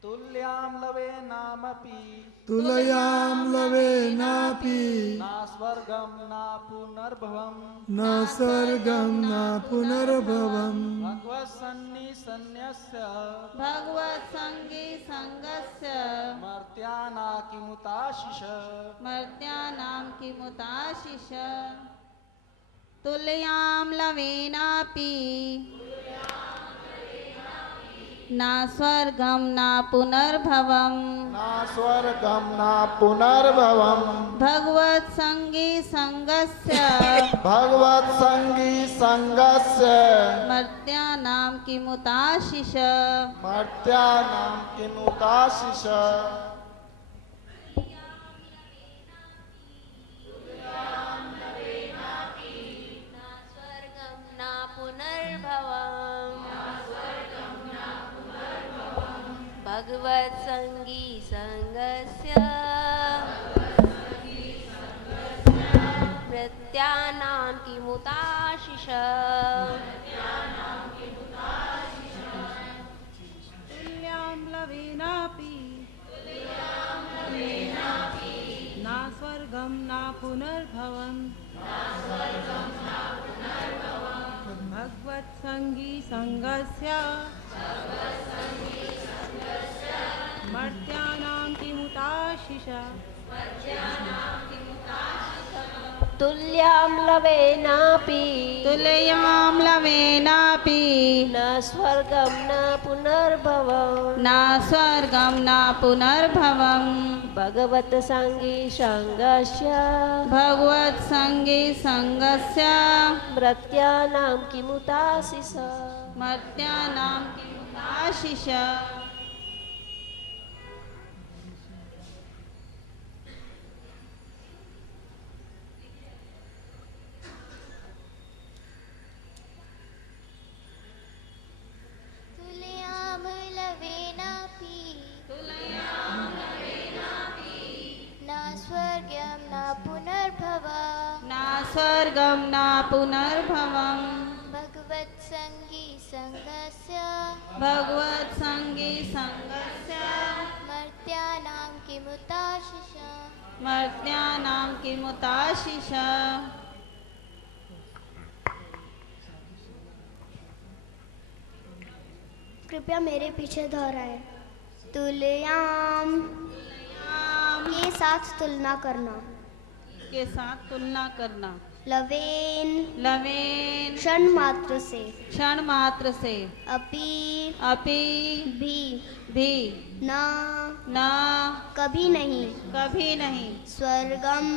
तुल्यां लवेनामपि तुलयां लवेनापि न स्वर्गं न पुनर्भवम् न स्वर्गं न पुनर्भवम् भगवत्सन्निसन्यस्य भगवत्सङ्गी सङ्गस्य मर्त्याना किमुताशिष मर्त्यानां किमुताशिष तुल्यां लवेनापि न स्वर्गं न पुनर्भवम् न स्वर्गं न पुनर्भवम् भगवत्सङ्गी सङ्गस्य भगवत्सङ्गी सङ्गस्य मर्त्यानां किमुताशिष मर्त्यानां किमुताशिष भगवत्सङ्गी सङ्गस्य मर्त्यानां किमुताशिष तुल्यां लवेनापि न स्वर्गं न पुनर्भवम् भगवत्सङ्गी सङ्गस्य मर्त्यानां किमुताशिष तुल्यां लवेनापि तुल्यां लवेनापि न स्वर्गं न पुनर्भवम् न स्वर्गं न पुनर्भवम् भगवत्सङ्गी सङ्गस्य भगवत्सङ्गी सङ्गस्य मर्त्यानां किमुताशिष मर्त्यानां किमुताशिष तुल्यां लवेनापि स्वर्गं न पुनर्भवम् भगवत्सङ्गी सङ्गस्य भगवत्सङ्गी सङ्गस्य मर्त्यानां किमुताशिष मर्त्यानां किमुताशिष कृपया मेरे पीछे दोहराएं। तुलयाम के साथ तुलना करना, के साथ तुलना करना, लवेन लवेन क्षण मात्र से, क्षण मात्र से, अपि अपि भी न न कभी नहीं, कभी नहीं, स्वर्गम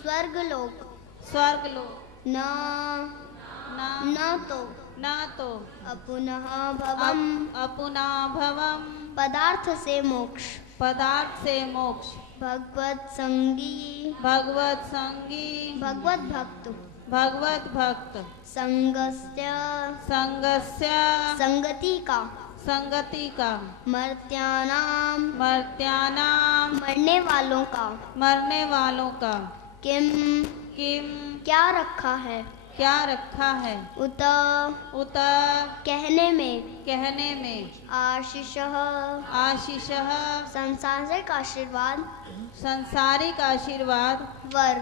स्वर्गलोक स्वर्गलोक न न तो अपुनः भवम अपुनः भवम पदार्थ से मोक्ष, पदार्थ से मोक्ष, भगवत संगी भगवत संगी भगवत भक्त भगवत भक्त संगस्य संगस्य संगति का मर्त्यानाम मरने वालों का किम क्या रखा है उत कहने में आशीष संसारिक आशीर्वाद वर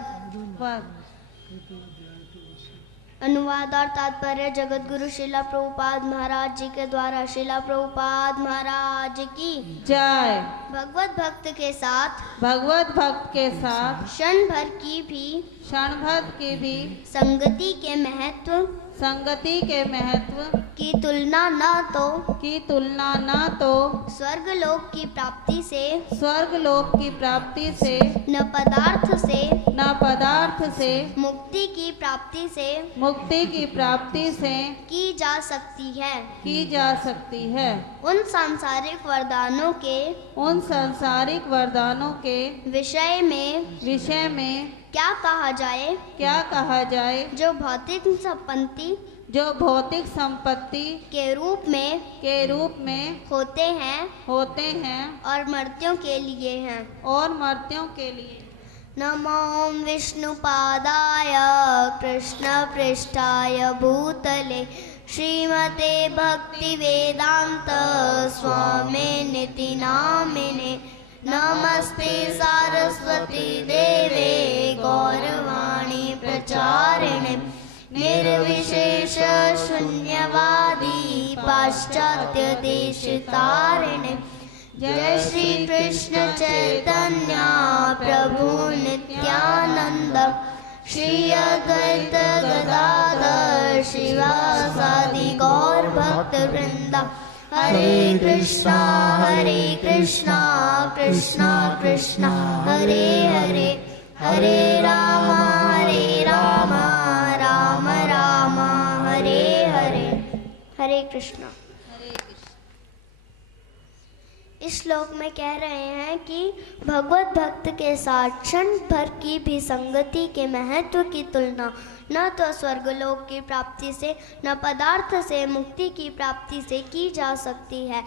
अनुवाद और तात्पर्य जगतगुरु शिला प्रभुपाद महाराज जी के द्वारा शिला प्रभुपाद महाराज की जय। भगवत भक्त के साथ क्षण भर की भी संगति के महत्व की तुलना न तो स्वर्गलोक की प्राप्ति से न पदार्थ से मुक्ति की प्राप्ति से की जा सकती है उन सांसारिक वरदानों के विषय में क्या कहा जाए जो भौतिक संपत्ति के रूप में होते हैं और मर्त्यों के लिए नमो विष्णुपादाय कृष्ण पृष्ठाय भूतले श्रीमते भक्ति वेदांत स्वामी निति नामिने नमस्ते सारस्वती देवे गौरवाणी प्रचारिणे निर्विशेष शून्यवादी पाश्चात्य देश तारिणे जय श्री कृष्ण चैतन्य प्रभु नित्यानंद श्री अद्वैत गदाधर शिवासादि गौर भक्त वृंदा हरे कृष्णा कृष्णा कृष्णा हरे हरे हरे राम राम राम हरे हरे हरे कृष्णा। इस श्लोक में कह रहे हैं कि भगवत भक्त के साथ क्षण भर की भी संगति के महत्व की तुलना न तो स्वर्गलोक की प्राप्ति से न पदार्थ से मुक्ति की प्राप्ति से की जा सकती है।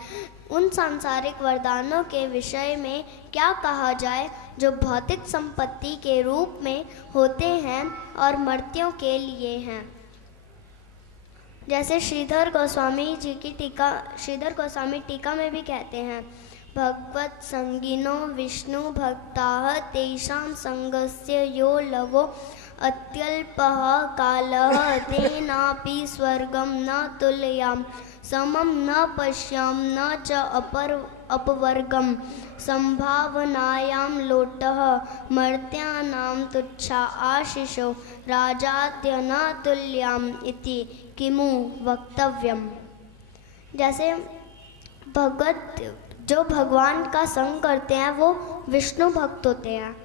उन सांसारिक वरदानों के विषय में क्या कहा जाए जो भौतिक संपत्ति के रूप में होते हैं और मर्त्यों के लिए हैं। जैसे श्रीधर गोस्वामी टीका में भी कहते हैं, भगवत संगिनो विष्णु भक्ताः तेषां संगस्य यो लवो अत्यल्पः कालः तेनापि स्वर्गं न तुलयाम समं न पश्याम न च अपवर्गम संभावनायां लोटः मर्त्यानां तुच्छा आशिषो राजात्य न तुल्याम इति किमु वक्तव्यम। जैसे जो भगवान का संग करते हैं वो विष्णु भक्त होते हैं,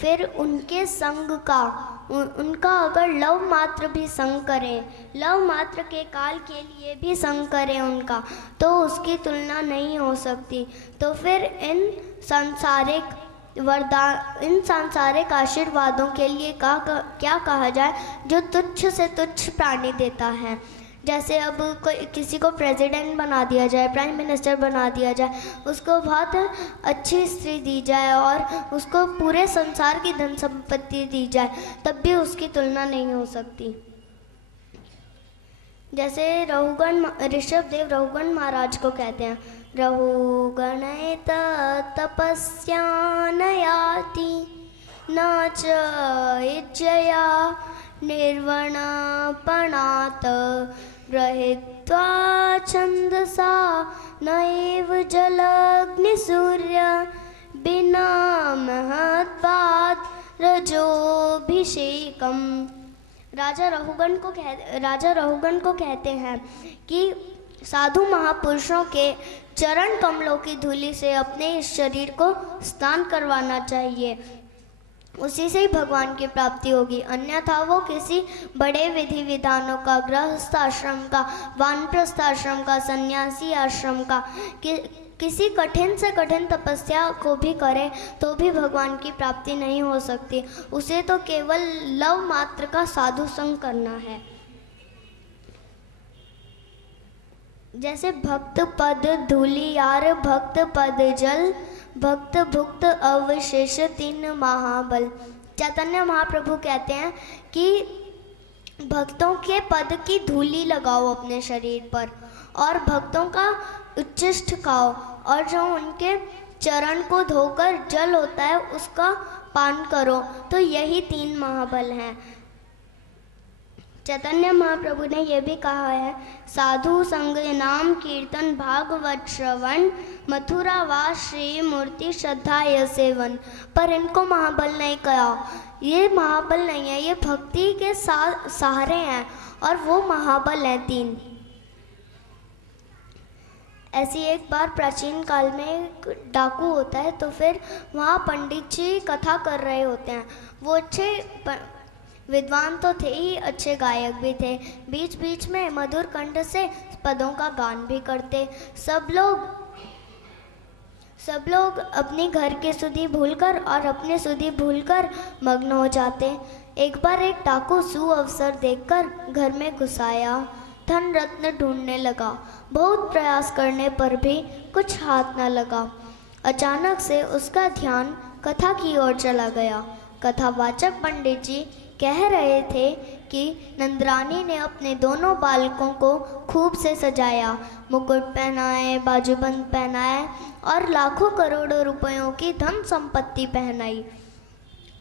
फिर उनके संग का उनका अगर लव मात्र भी संग करें, लव मात्र के काल के लिए भी संग करें उनका, तो उसकी तुलना नहीं हो सकती। तो फिर इन सांसारिक आशीर्वादों के लिए क्या कहा जाए जो तुच्छ से तुच्छ प्राणी देता है। जैसे अब कोई किसी को प्रेसिडेंट बना दिया जाए, प्राइम मिनिस्टर बना दिया जाए, उसको बहुत अच्छी स्त्री दी जाए और उसको पूरे संसार की धन संपत्ति दी जाए, तब भी उसकी तुलना नहीं हो सकती। जैसे रहुगण ऋषभ देव रहुगण महाराज को कहते हैं, रहुगणैत तपस्या न याति न च इज्जया निर्वणपणात् गृहीत्वा छन्दसा नैव जलाग्निसूर्य बिना महत्वात् रजोभिषेकम्। राजा रहुगण को कहते हैं कि साधु महापुरुषों के चरण कमलों की धूलि से अपने इस शरीर को स्नान करवाना चाहिए, उसी से ही भगवान की प्राप्ति होगी। अन्यथा वो किसी बड़े विधि विधानों का, गृहस्थ आश्रम का, वानप्रस्थ आश्रम का, सन्यासी आश्रम का, किसी कठिन से कठिन तपस्या को भी करे तो भी भगवान की प्राप्ति नहीं हो सकती। उसे तो केवल लव मात्र का साधु संग करना है। जैसे भक्त पद धूलि यार, भक्त पद जल, भक्त भुक्त अवशेष तीन महाबल। चैतन्य महाप्रभु कहते हैं कि भक्तों के पद की धूलि लगाओ अपने शरीर पर और भक्तों का उच्छिष्ट खाओ, और जो उनके चरण को धोकर जल होता है उसका पान करो, तो यही तीन महाबल हैं। चैतन्य महाप्रभु ने यह भी कहा है, साधु संग नाम कीर्तन भागवत श्रवण मथुरा वास श्री मूर्ति श्रद्धा य सेवन। पर इनको महाबल नहीं कहा, ये महाबल नहीं है, ये भक्ति के सहारे हैं और वो महाबल हैं तीन। ऐसी एक बार प्राचीन काल में एक डाकू होता है, तो फिर वहाँ पंडित जी कथा कर रहे होते हैं। वो अच्छे विद्वान तो थे ही, अच्छे गायक भी थे, बीच बीच में मधुर कंठ से पदों का गान भी करते। सब लोग अपनी घर की सुधि भूलकर और अपनी सुधि भूलकर मग्न हो जाते। एक बार एक डाकू सुअवसर देखकर घर में घुस आया, धन रत्न ढूंढने लगा। बहुत प्रयास करने पर भी कुछ हाथ न लगा। अचानक से उसका ध्यान कथा की ओर चला गया। कथावाचक पंडित जी कह रहे थे कि नंदरानी ने अपने दोनों बालकों को खूब से सजाया, मुकुट पहनाए, बाजूबंद पहनाए और लाखों करोड़ों रुपयों की धन संपत्ति पहनाई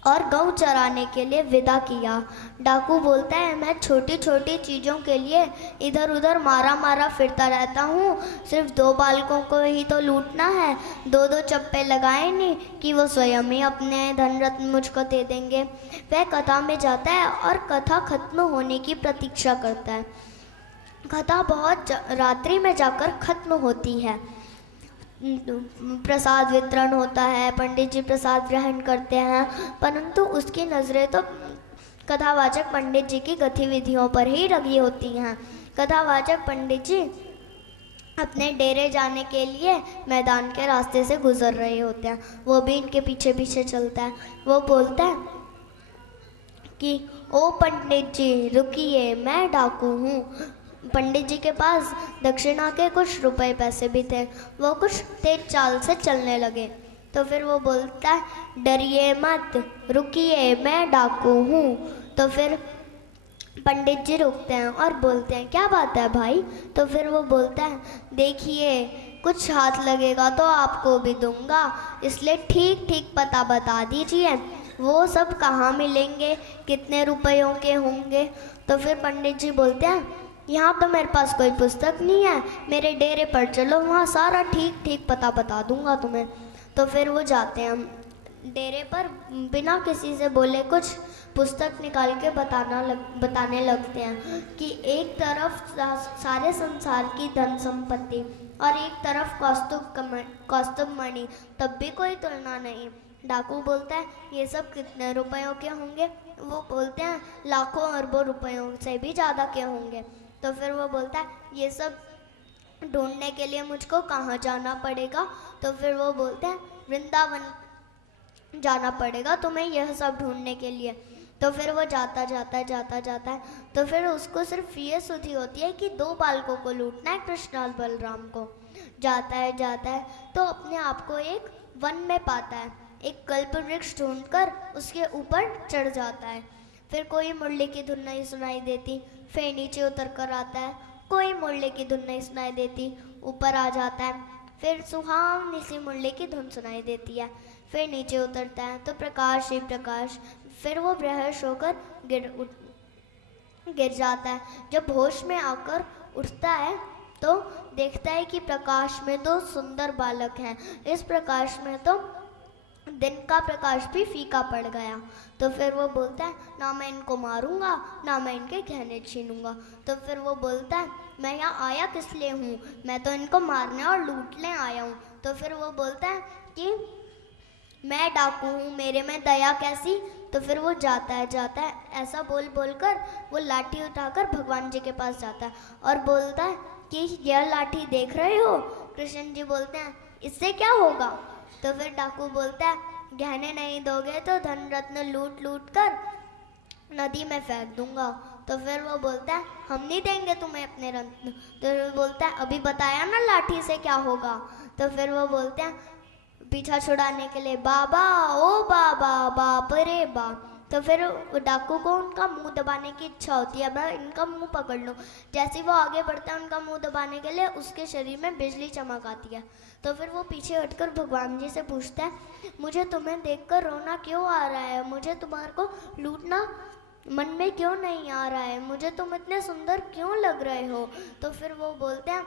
और गौ चराने के लिए विदा किया। डाकू बोलता है, मैं छोटी छोटी चीज़ों के लिए इधर उधर मारा फिरता रहता हूँ, सिर्फ दो बालकों को ही तो लूटना है, दो चप्पे लगाए नहीं कि वो स्वयं ही अपने धन रत्न मुझको दे देंगे। वह कथा में जाता है और कथा खत्म होने की प्रतीक्षा करता है। कथा बहुत रात्रि में जाकर खत्म होती है। प्रसाद वितरण होता है, पंडित जी प्रसाद ग्रहण करते हैं, परंतु उसकी नज़रें तो कथावाचक पंडित जी की गतिविधियों पर ही लगी होती हैं। कथावाचक पंडित जी अपने डेरे जाने के लिए मैदान के रास्ते से गुजर रहे होते हैं, वो भी इनके पीछे पीछे चलता है। वो बोलता है कि ओ पंडित जी रुकिए, मैं डाकू हूँ। पंडित जी के पास दक्षिणा के कुछ रुपए पैसे भी थे। वो कुछ तेज चाल से चलने लगे, तो फिर वो बोलता है, डरिए मत, रुकिए, मैं डाकू हूँ। तो फिर पंडित जी रुकते हैं और बोलते हैं, क्या बात है भाई? तो फिर वो बोलता है, देखिए कुछ हाथ लगेगा तो आपको भी दूंगा, इसलिए ठीक ठीक पता बता दीजिए, वो सब कहाँ मिलेंगे, कितने रुपयों के होंगे। तो फिर पंडित जी बोलते हैं, यहाँ तो मेरे पास कोई पुस्तक नहीं है, मेरे डेरे पर चलो, वहाँ सारा ठीक ठीक पता बता दूंगा तुम्हें। तो फिर वो जाते हैं डेरे पर, बिना किसी से बोले कुछ पुस्तक निकाल के बताने लगते हैं कि एक तरफ सारे संसार की धन संपत्ति और एक तरफ कौस्तुभ मणि, तब भी कोई तुलना नहीं। डाकू बोलता है, ये सब कितने रुपयों के होंगे? वो बोलते हैं, लाखों अरबों रुपयों से भी ज़्यादा के होंगे। तो फिर वो बोलता है, ये सब ढूंढने के लिए मुझको कहाँ जाना पड़ेगा? तो फिर वो बोलते हैं, वृंदावन जाना पड़ेगा तुम्हें यह सब ढूंढने के लिए। तो फिर वो जाता है। तो फिर उसको सिर्फ ये सुधि होती है कि 2 बालकों को लूटना है, कृष्ण और बलराम को। जाता है तो अपने आप को एक वन में पाता है। एक कल्प वृक्ष ढूंढकर उसके ऊपर चढ़ जाता है। फिर कोई मुरली की धुन नहीं सुनाई देती, फिर नीचे उतर कर आता है, कोई मुरली की धुन नहीं सुनाई देती, ऊपर आ जाता है, फिर सुहावनी सी मुरली की धुन सुनाई देती है, फिर नीचे उतरता है तो प्रकाश ही प्रकाश। फिर वो बेहोश होकर गिर जाता है। जब होश में आकर उठता है तो देखता है कि प्रकाश में 2 सुंदर बालक हैं। इस प्रकाश में तो दिन का प्रकाश भी फीका पड़ गया। तो फिर वो बोलता है, ना मैं इनको मारूंगा, ना मैं इनके गहने छीनूंगा। तो फिर वो बोलता है, मैं यहाँ आया किस लिए हूँ, मैं तो इनको मारने और लूटने आया हूँ। तो फिर वो बोलता है कि मैं डाकू हूँ, मेरे में दया कैसी। तो फिर वो जाता है, ऐसा बोल कर वो लाठी उठाकर भगवान जी के पास जाता है और बोलता है कि यह लाठी देख रहे हो। कृष्ण जी बोलते हैं, इससे क्या होगा। तो फिर डाकू बोलता है, गहने नहीं दोगे तो धन रत्न लूट कर नदी में फेंक दूंगा। तो फिर वो बोलता है, हम नहीं देंगे तुम्हें अपने रत्न। तो वो बोलता है, अभी बताया ना लाठी से क्या होगा। तो फिर वो बोलते हैं पीछा छुड़ाने के लिए, बाबा ओ बाबा, बाप रे बाप। तो फिर डाकू को उनका मुंह दबाने की इच्छा होती है, मैं इनका मुंह पकड़ लूँ। जैसे वो आगे बढ़ता है उनका मुंह दबाने के लिए, उसके शरीर में बिजली चमक आती है। तो फिर वो पीछे हटकर भगवान जी से पूछता है, मुझे तुम्हें देखकर रोना क्यों आ रहा है, मुझे तुम्हारे को लूटना मन में क्यों नहीं आ रहा है, मुझे तुम इतने सुंदर क्यों लग रहे हो। तो फिर वो बोलते हैं,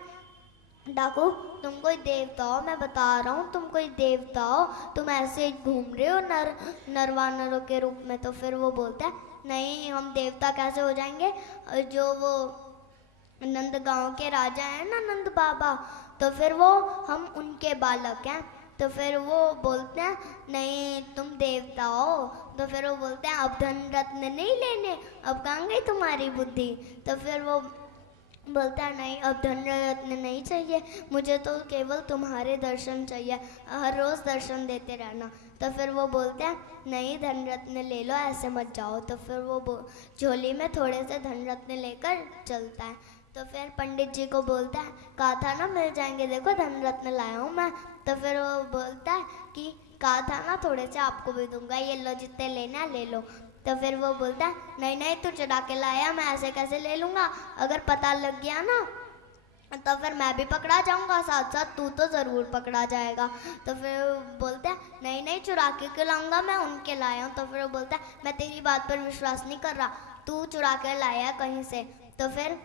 डाकू तुम कोई देवता हो, मैं बता रहा हूँ तुम कोई देवता हो, तुम ऐसे घूम रहे हो नरवानरों के रूप में। तो फिर वो बोलता है, नहीं हम देवता कैसे हो जाएंगे, जो वो नंद गांव के राजा हैं ना, नंद बाबा, तो फिर वो हम उनके बालक हैं। तो फिर वो बोलते हैं, नहीं तुम देवता हो। तो फिर वो बोलते हैं, अब धन रत्न नहीं लेने, अब कहाँ गई तुम्हारी बुद्धि। तो फिर वो बोलता है, नहीं अब धन रत्न नहीं चाहिए, मुझे तो केवल तुम्हारे दर्शन चाहिए, हर रोज़ दर्शन देते रहना। तो फिर वो बोलते हैं, नहीं धन रत्न ले लो, ऐसे मत जाओ। तो फिर वो झोली में थोड़े से धन रत्न लेकर चलता है। तो फिर पंडित जी को बोलता है, कहा था ना मिल जाएंगे, देखो धन रत्न लाया हूँ मैं। तो फिर वो बोलता है कि कहा था ना थोड़े से आपको भी दूंगा, ये लो जितने लेना ले लो। तो फिर वो बोलता है, नहीं नहीं तू चुरा के लाया, मैं ऐसे कैसे ले लूँगा, अगर पता लग गया ना तो फिर मैं भी पकड़ा जाऊँगा, साथ साथ तू तो ज़रूर पकड़ा जाएगा। तो फिर वो बोलता है, नहीं नहीं चुरा के क्यों लाऊंगा, मैं उनके लाया हूँ। तो फिर वो बोलता है, मैं तेरी बात पर विश्वास नहीं कर रहा, तू चुरा कर लाया कहीं से। तो फिर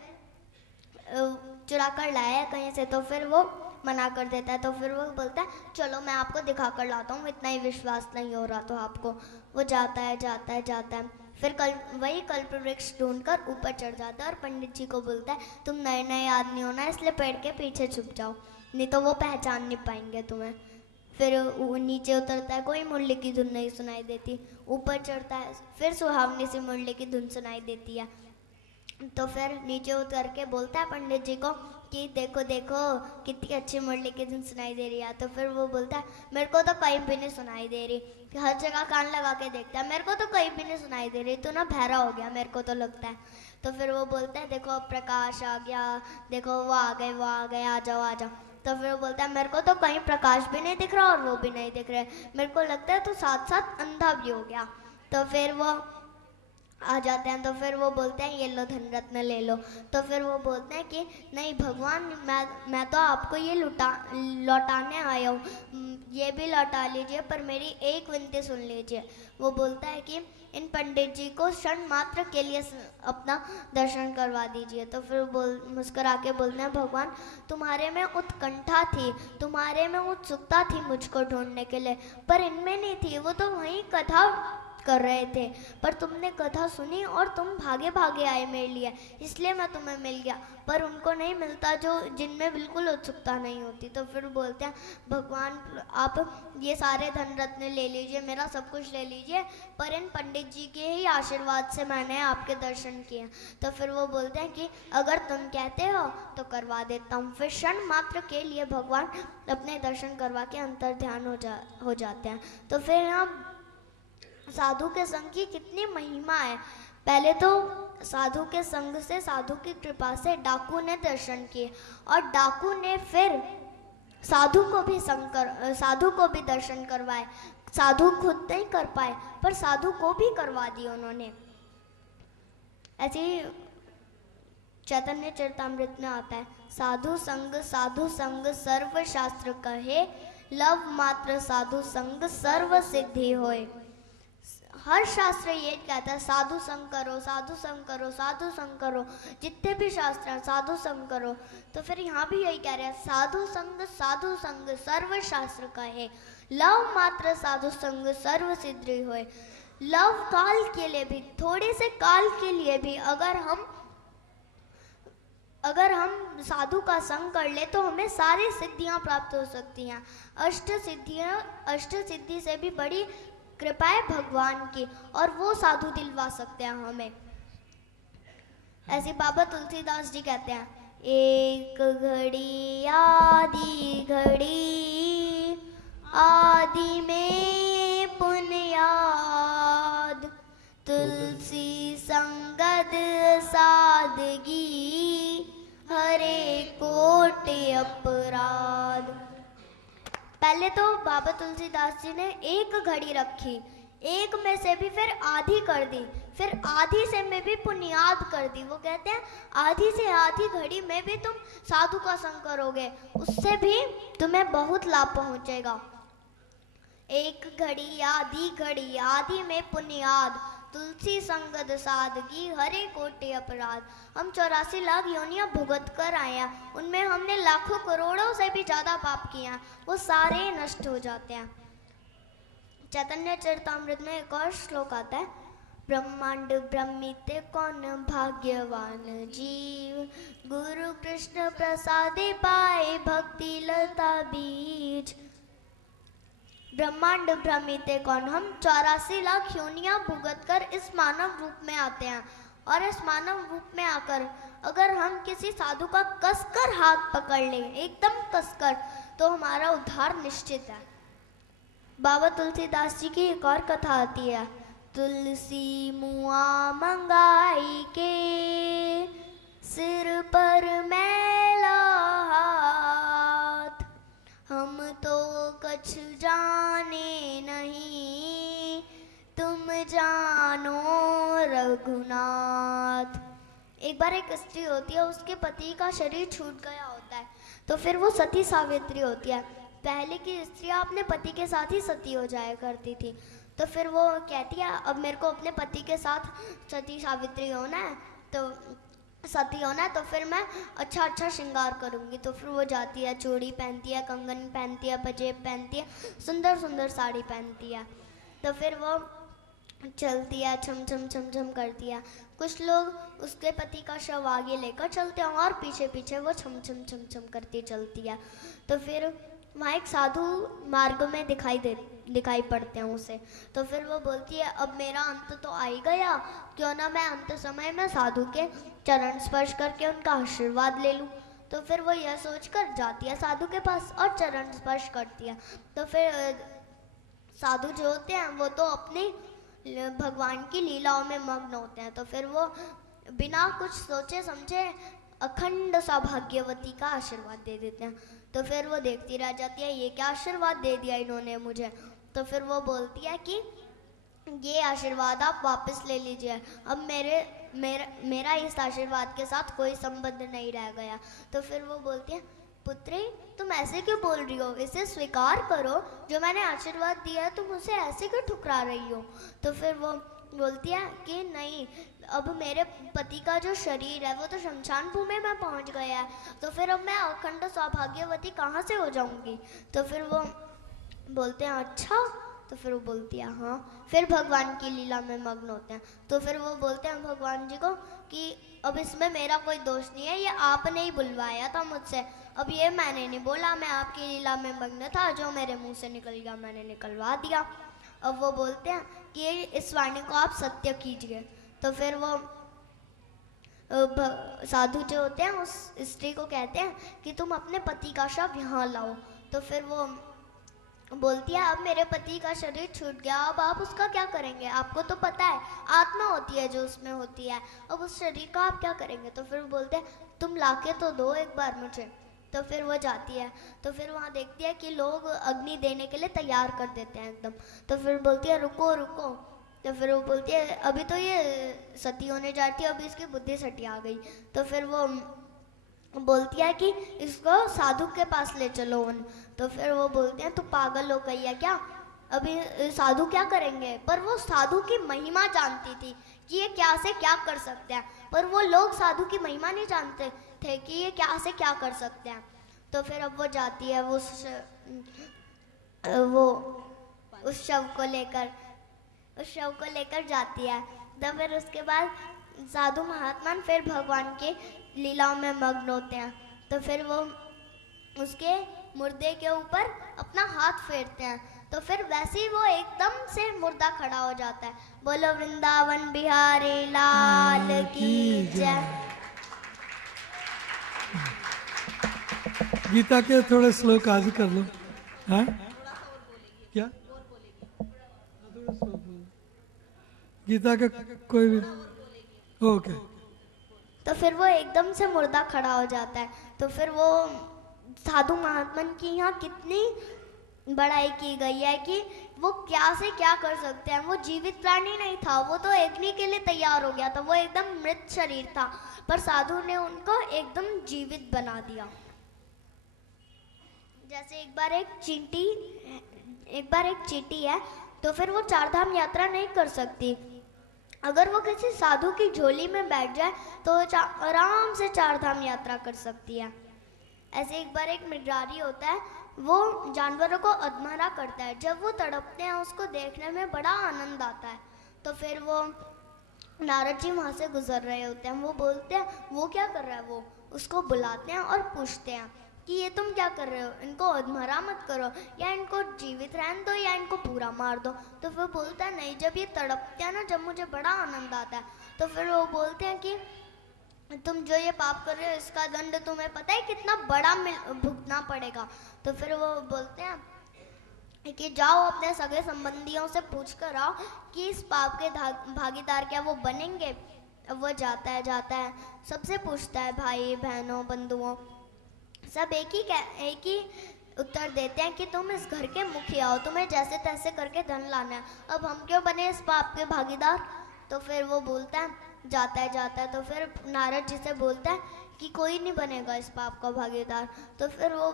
चुरा कर लाया कहीं से। तो फिर वो मना कर देता है। तो फिर वो बोलता है, चलो मैं आपको दिखा कर लाता हूँ, इतना ही विश्वास नहीं हो रहा तो आपको। वो जाता है। फिर वही कल्प वृक्ष ढूंढकर ऊपर चढ़ जाता है और पंडित जी को बोलता है, तुम नए नए आदमी हो ना, इसलिए पेड़ के पीछे छुप जाओ, नहीं तो वो पहचान नहीं पाएंगे तुम्हें। फिर वो नीचे उतरता है, कोई मुरली की धुन नहीं सुनाई देती। ऊपर चढ़ता है, फिर सुहावनी सी मुरली की धुन सुनाई देती है। तो फिर नीचे उतर के बोलता है पंडित जी को कि देखो देखो कितनी अच्छी मुरली की धुन सुनाई दे रही है। तो फिर वो बोलता है, मेरे को तो कहीं भी नहीं सुनाई दे रही। हर जगह कान लगा के देखता है, मेरे को तो कहीं भी नहीं सुनाई दे रही, तो ना बहरा हो गया मेरे को तो लगता है। तो फिर वो बोलता है, देखो अब प्रकाश आ गया, देखो वो आ गए, आ जाओ। तो फिर वो बोलता है, मेरे को तो कहीं प्रकाश भी नहीं दिख रहा और वो भी नहीं दिख रहे, मेरे को लगता है तो साथ साथ अंधा भी हो गया। तो फिर वो आ जाते हैं। तो फिर वो बोलते हैं, ये लो धन रत्न ले लो। तो फिर वो बोलते हैं कि नहीं भगवान, मैं तो आपको ये लौटाने आया हूँ, ये भी लौटा लीजिए, पर मेरी एक विनती सुन लीजिए। वो बोलता है कि इन पंडित जी को क्षण मात्र के लिए अपना दर्शन करवा दीजिए। तो फिर मुस्कुरा के बोलते हैं, भगवान तुम्हारे में उत्कंठा थी, तुम्हारे में उत्सुकता थी मुझको ढूंढने के लिए, पर इनमें नहीं थी। वो तो वहीं कथा कर रहे थे, पर तुमने कथा सुनी और तुम भागे भागे आए मेरे लिए, इसलिए मैं तुम्हें मिल गया। पर उनको नहीं मिलता जो जिनमें बिल्कुल उत्सुकता नहीं होती। तो फिर बोलते हैं, भगवान आप ये सारे धन रत्न ले लीजिए, मेरा सब कुछ ले लीजिए, पर इन पंडित जी के ही आशीर्वाद से मैंने आपके दर्शन किए। तो फिर वो बोलते हैं कि अगर तुम कहते हो तो करवा देता हूँ। फिर क्षण मात्र के लिए भगवान अपने दर्शन करवा के अंतर ध्यान हो जाते हैं। तो फिर हम साधु के संग की कितनी महिमा है। पहले तो साधु के संग से, साधु की कृपा से डाकू ने दर्शन किए और डाकू ने फिर साधु को भी दर्शन करवाए। साधु खुद नहीं कर पाए पर साधु को भी करवा दिए उन्होंने। ऐसे ही चैतन्य चरितामृत में आता है, साधु संग सर्व शास्त्र कहे, लव मात्र साधु संग सर्व सिद्धि होए। हर शास्त्र ये कहता है साधु संग करो, साधु संग करो, साधु संग करो। जितने भी शास्त्र हैं साधु संग करो। तो फिर यहाँ भी यही कह रहे हैं, साधु संग सर्व शास्त्र कहे, लव मात्र साधु संग सर्व सिद्धि होए। लव काल के लिए भी, थोड़े से काल के लिए भी अगर हम साधु का संग कर ले तो हमें सारी सिद्धियां प्राप्त हो सकती हैं। अष्ट सिद्धि से भी बड़ी कृपा है भगवान की और वो साधु दिलवा सकते हैं हमें। ऐसे बाबा तुलसीदास जी कहते हैं, एक घड़ी आदि घड़ी, आदि में पुण्याद, तुलसी संगत सादगी, हरे कोट अपराध। पहले तो बाबा तुलसीदास जी ने एक घड़ी रखी, एक में से भी फिर आधी कर दी, फिर आधी से में भी पुण्याद कर दी। वो कहते हैं आधी से आधी घड़ी में भी तुम साधु का संग करोगे, उससे भी तुम्हें बहुत लाभ पहुंचेगा। एक घड़ी आदि में पुण्याद, तुलसी संगत सादगी, हरे कोटि अपराध। हम 84 लाख योनियां भुगत कर आए हैं, उनमें हमने लाखों करोड़ों से भी ज्यादा पाप किए हैं, वो सारे नष्ट हो जाते हैं। चैतन्य चरितामृत में एक और श्लोक आता है, ब्रह्मांड ब्रह्मित कौन भाग्यवान जीव, गुरु कृष्ण प्रसादे पाए भक्ति लता बीज। ब्रह्मांड भ्रमित कौन, हम 84 लाख योनियां भुगत कर इस मानव रूप में आते हैं और इस मानव रूप में आकर अगर हम किसी साधु का कसकर हाथ पकड़ लें, एकदम कसकर, तो हमारा उद्धार निश्चित है। बाबा तुलसीदास जी की एक और कथा आती है, तुलसी मुआ मंगाई के, सिर पर मैला हाथ, हम तो कछ जाने नहीं, तुम जानो रघुनाथ। एक बार एक स्त्री होती है, उसके पति का शरीर छूट गया होता है, तो फिर वो सती सावित्री होती है। पहले की स्त्रियां अपने पति के साथ ही सती हो जाया करती थी, तो फिर वो कहती है अब मेरे को अपने पति के साथ सती सावित्री होना है, तो सती होना है, तो फिर मैं अच्छा श्रृंगार करूँगी। तो फिर वो जाती है, चूड़ी पहनती है, कंगन पहनती है, पजेब पहनती है, सुंदर सुंदर साड़ी पहनती है। तो फिर वो चलती है, छम छम छम छम करती है। कुछ लोग उसके पति का शव आगे लेकर चलते हैं और पीछे पीछे वो छम छम छम छम करती चलती है। तो फिर वहाँ एक साधु मार्ग में दिखाई पड़ते हैं उसे। तो फिर वो बोलती है अब मेरा अंत तो आ ही गया, क्यों ना मैं अंत समय में साधु के चरण स्पर्श करके उनका आशीर्वाद ले लूँ। तो फिर वो यह सोचकर जाती है साधु के पास और चरण स्पर्श करती है। तो फिर साधु जो होते हैं वो तो अपनी भगवान की लीलाओं में मग्न होते हैं। तो फिर वो बिना कुछ सोचे समझे अखंड सौभाग्यवती का आशीर्वाद दे देते हैं। तो फिर वो देखती रह जाती है, ये क्या आशीर्वाद दे दिया इन्होंने मुझे। तो फिर वो बोलती है कि ये आशीर्वाद आप वापस ले लीजिए, अब मेरा इस आशीर्वाद के साथ कोई संबंध नहीं रह गया। तो फिर वो बोलती है पुत्री तुम ऐसे क्यों बोल रही हो, इसे स्वीकार करो, जो मैंने आशीर्वाद दिया है तुम उसे ऐसे क्यों ठुकरा रही हो। तो फिर वो बोलती है कि नहीं, अब मेरे पति का जो शरीर है वो तो शमशान भूमि में पहुंच गया है, तो फिर अब मैं अखंड सौभाग्यवती कहाँ से हो जाऊंगी। तो फिर वो बोलते हैं अच्छा। तो फिर वो बोलती है हाँ। फिर भगवान की लीला में मग्न होते हैं। तो फिर वो बोलते हैं भगवान जी को कि अब इसमें मेरा कोई दोष नहीं है, ये आपने ही बुलवाया था मुझसे, अब ये मैंने नहीं बोला, मैं आपकी लीला में मग्न था, जो मेरे मुंह से निकल गया मैंने निकलवा दिया। अब वो बोलते हैं कि इस वाणी को आप सत्य कीजिए। तो फिर वो साधु जो होते हैं उस स्त्री को कहते हैं कि तुम अपने पति का शव यहाँ लाओ। तो फिर वो बोलती है अब मेरे पति का शरीर छूट गया, अब आप उसका क्या करेंगे? आपको तो पता है आत्मा होती है जो उसमें होती है, अब उस शरीर का आप क्या करेंगे? तो फिर वो बोलते हैं तुम लाके तो दो एक बार मुझे। तो फिर वो जाती है, तो फिर वहाँ देखती है कि लोग अग्नि देने के लिए तैयार कर देते हैं एकदम। तो फिर बोलती है रुको रुको। तो फिर वो बोलती है अभी तो ये सती होने जाती है, अभी इसकी बुद्धि सटी आ गई। तो फिर वो बोलती है कि इसको साधु के पास ले चलो उन। तो फिर वो बोलते हैं तू पागल हो गई है क्या, अभी साधु क्या करेंगे? पर वो साधु की महिमा जानती थी कि ये क्या से क्या कर सकते हैं, पर वो लोग साधु की महिमा नहीं जानते थे कि ये क्या से क्या कर सकते हैं। तो फिर अब वो जाती है वो उस शव को लेकर जाती है। तो फिर उसके बाद साधु महात्मा फिर भगवान के लीलाओं में मग्न होते हैं। तो फिर वो उसके मुर्दे के ऊपर अपना हाथ फेरते हैं, तो फिर वैसे ही वो एकदम से मुर्दा खड़ा हो जाता है। बोलो वृंदावन बिहारी लाल की जय। गीता के थोड़े श्लोक आज कर लो। हाँ क्या थोड़ा श्लोक बोलो। गीता का कोई भी ओके। तो फिर वो एकदम से मुर्दा खड़ा हो जाता है। तो फिर वो साधु महात्मन की यहाँ कितनी बड़ाई की गई है कि वो क्या से क्या कर सकते हैं। वो जीवित प्राणी नहीं था, वो तो अग्नि के लिए तैयार हो गया था, वो एकदम मृत शरीर था, पर साधु ने उनको एकदम जीवित बना दिया। जैसे एक बार एक चींटी है, तो फिर वो चारधाम यात्रा नहीं कर सकती। अगर वो किसी साधु की झोली में बैठ जाए तो आराम से चारधाम यात्रा कर सकती है। ऐसे एक बार एक मृगारी होता है, वो जानवरों को अधमरा करता है। जब वो तड़पते हैं उसको देखने में बड़ा आनंद आता है। तो फिर वो नारद जी वहाँ से गुजर रहे होते हैं, वो बोलते हैं वो क्या कर रहा है। वो उसको बुलाते हैं और पूछते हैं कि ये तुम क्या कर रहे हो, इनको अधमरा मत करो, या इनको जीवित रहने दो, या इनको पूरा मार दो। तो फिर बोलता है नहीं, जब ये तड़पते हैं ना, जब मुझे बड़ा आनंद आता है। तो फिर वो बोलते हैं कि तुम जो ये पाप कर रहे हो इसका दंड तुम्हें पता है कितना बड़ा भुगतना पड़ेगा। तो फिर वो बोलते हैं कि जाओ अपने सगे संबंधियों से पूछ कर आओ कि इस पाप के भागीदार क्या वो बनेंगे। अब वो जाता है सबसे पूछता है, भाई बहनों बंधुओं, सब एक ही उत्तर देते हैं कि तुम इस घर के मुखिया हो, तुम्हें जैसे तैसे करके धन लाना है, अब हम क्यों बने इस पाप के भागीदार। तो फिर वो बोलता है जाता है तो फिर नारद जी से बोलता है कि कोई नहीं बनेगा इस पाप का भागीदार। तो फिर वो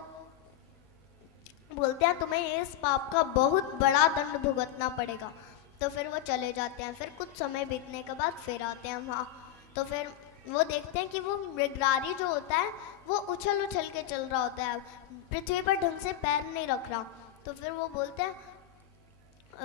बोलते हैं तुम्हें इस पाप का बहुत बड़ा दंड भुगतना पड़ेगा। तो फिर वो चले जाते हैं। फिर कुछ समय बीतने के बाद फिर आते हैं वहाँ। तो फिर वो देखते हैं कि वो मृगरारी जो होता है वो उछल के चल रहा होता है, पृथ्वी पर ढंग से पैर नहीं रख रहा। तो फिर वो बोलते हैं,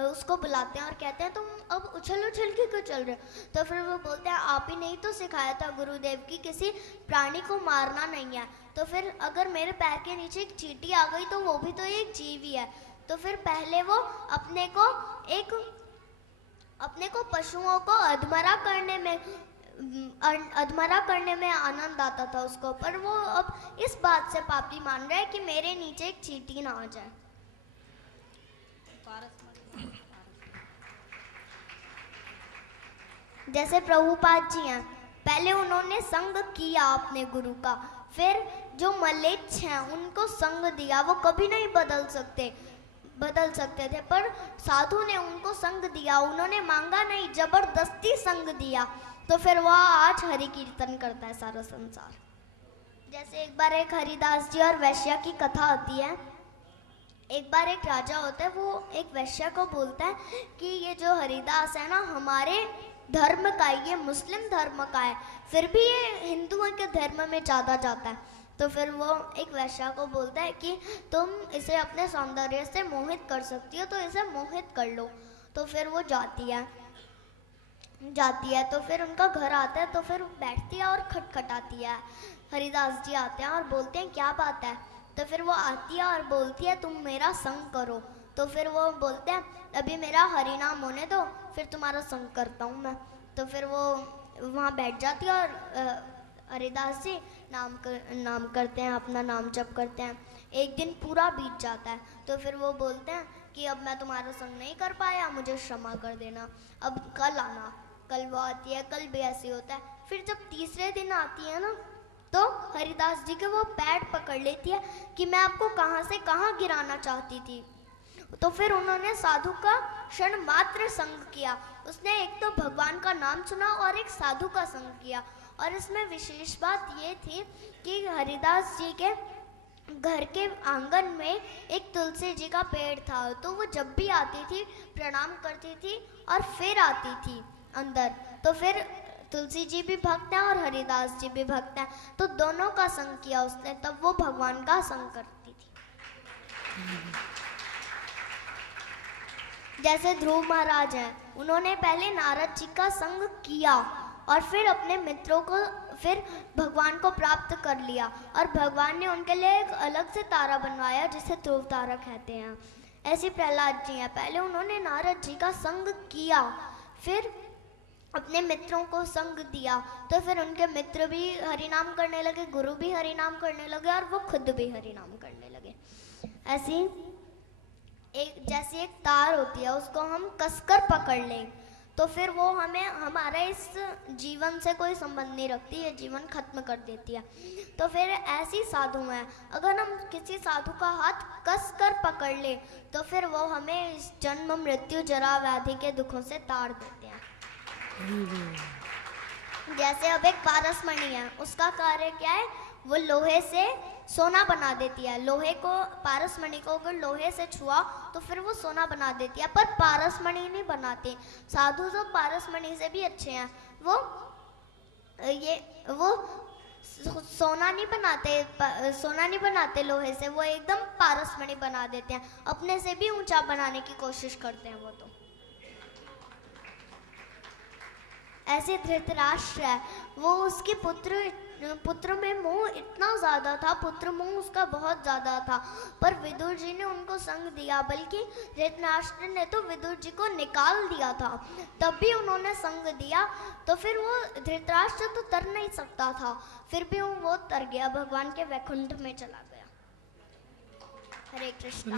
उसको बुलाते हैं और कहते हैं तुम अब उछल के क्यों चल रहे हो। तो फिर वो बोलते हैं आप ही नहीं तो सिखाया था गुरुदेव की किसी प्राणी को मारना नहीं है, तो फिर अगर मेरे पैर के नीचे एक चींटी आ गई तो वो भी तो एक जीव ही है। तो फिर पहले वो अपने को पशुओं को अधमरा करने में आनंद आता था उसको, पर वो अब इस बात से पापी मान रहा है कि मेरे नीचे एक चींटी ना आ जाए। जैसे प्रभुपाद जी हैं, पहले उन्होंने संग किया अपने गुरु का, फिर जो मलेच्छ हैं उनको संग दिया, वो कभी नहीं बदल सकते थे, पर साधु ने उनको संग दिया, उन्होंने मांगा नहीं, जबरदस्ती संग दिया, तो फिर वह आज हरि कीर्तन करता है सारा संसार। जैसे एक बार एक हरिदास जी और वैश्या की कथा आती है। एक बार एक राजा होता है, वो एक वैश्या को बोलता है कि ये जो हरिदास है ना हमारे धर्म का है, ये मुस्लिम धर्म का है, फिर भी ये हिंदुओं के धर्म में ज़्यादा जाता है। तो फिर वो एक वैश्या को बोलता है कि तुम इसे अपने सौंदर्य से मोहित कर सकती हो, तो इसे मोहित कर लो। तो फिर वो जाती है तो फिर उनका घर आता है, तो फिर बैठती है और खटखटाती है। हरिदास जी आते हैं और बोलते हैं क्या बात है। तो फिर वो आती है और बोलती है तुम मेरा संग करो। तो फिर वो बोलते हैं अभी मेरा हरि नाम होने दो, फिर तुम्हारा संग करता हूँ मैं। तो फिर वो वहाँ बैठ जाती है और हरिदास जी नाम करते हैं, अपना नाम जप करते हैं एक दिन पूरा बीत जाता है। तो फिर वो बोलते हैं कि अब मैं तुम्हारा संग नहीं कर पाया, मुझे क्षमा कर देना, अब कल आना। कल वो आती है, कल भी ऐसे होता है। फिर जब तीसरे दिन आती है ना, तो हरिदास जी के वो पैर पकड़ लेती है कि मैं आपको कहाँ से कहाँ गिराना चाहती थी। तो फिर उन्होंने साधु का क्षण मात्र संग किया। उसने एक तो भगवान का नाम सुना और एक साधु का संग किया। और इसमें विशेष बात ये थी कि हरिदास जी के घर के आंगन में एक तुलसी जी का पेड़ था। तो वो जब भी आती थी प्रणाम करती थी और फिर आती थी अंदर। तो फिर तुलसी जी भी भक्त हैं और हरिदास जी भी भक्त हैं, तो दोनों का संग किया उसने, तब वो भगवान का संग करती थी। जैसे ध्रुव महाराज हैं, उन्होंने पहले नारद जी का संग किया और फिर अपने मित्रों को, फिर भगवान को प्राप्त कर लिया। और भगवान ने उनके लिए एक अलग से तारा बनवाया जिसे ध्रुव तारा कहते हैं। ऐसे प्रहलाद जी हैं, पहले उन्होंने नारद जी का संग किया, फिर अपने मित्रों को संग दिया, तो फिर उनके मित्र भी हरिनाम करने लगे, गुरु भी हरिनाम करने लगे और वो खुद भी हरिनाम करने लगे। ऐसी जैसी एक तार होती है, उसको हम कसकर पकड़ लें तो फिर वो हमें, हमारे इस जीवन से कोई संबंध नहीं रखती, ये जीवन खत्म कर देती है। तो फिर ऐसी साधु हैं, अगर हम किसी साधु का हाथ कसकर पकड़ ले तो फिर वो हमें इस जन्म मृत्यु जरा व्याधि के दुखों से तार देते हैं। जैसे अब एक पारसमणि है, उसका कार्य क्या है, वो लोहे से सोना बना देती है। लोहे को, पारसमणि को अगर लोहे से छुआ तो फिर वो सोना बना देती है, पर पारसमणि नहीं बनाती। साधु जो पारसमणि से भी अच्छे हैं, वो सोना नहीं बनाते लोहे से, वो एकदम पारसमणि बना देते हैं, अपने से भी ऊंचा बनाने की कोशिश करते हैं वो। तो ऐसे धृतराष्ट्र है, वो उसके पुत्र में मोह इतना ज़्यादा था, पुत्र मोह उसका बहुत ज़्यादा था, पर विदुर जी ने उनको संग दिया, बल्कि धृतराष्ट्र ने तो विदुर जी को निकाल दिया था, तब भी उन्होंने संग दिया। तो फिर वो धृतराष्ट्र तो तर नहीं सकता था, फिर भी वो तर गया, भगवान के वैकुंठ में चला गया। हरे कृष्णा।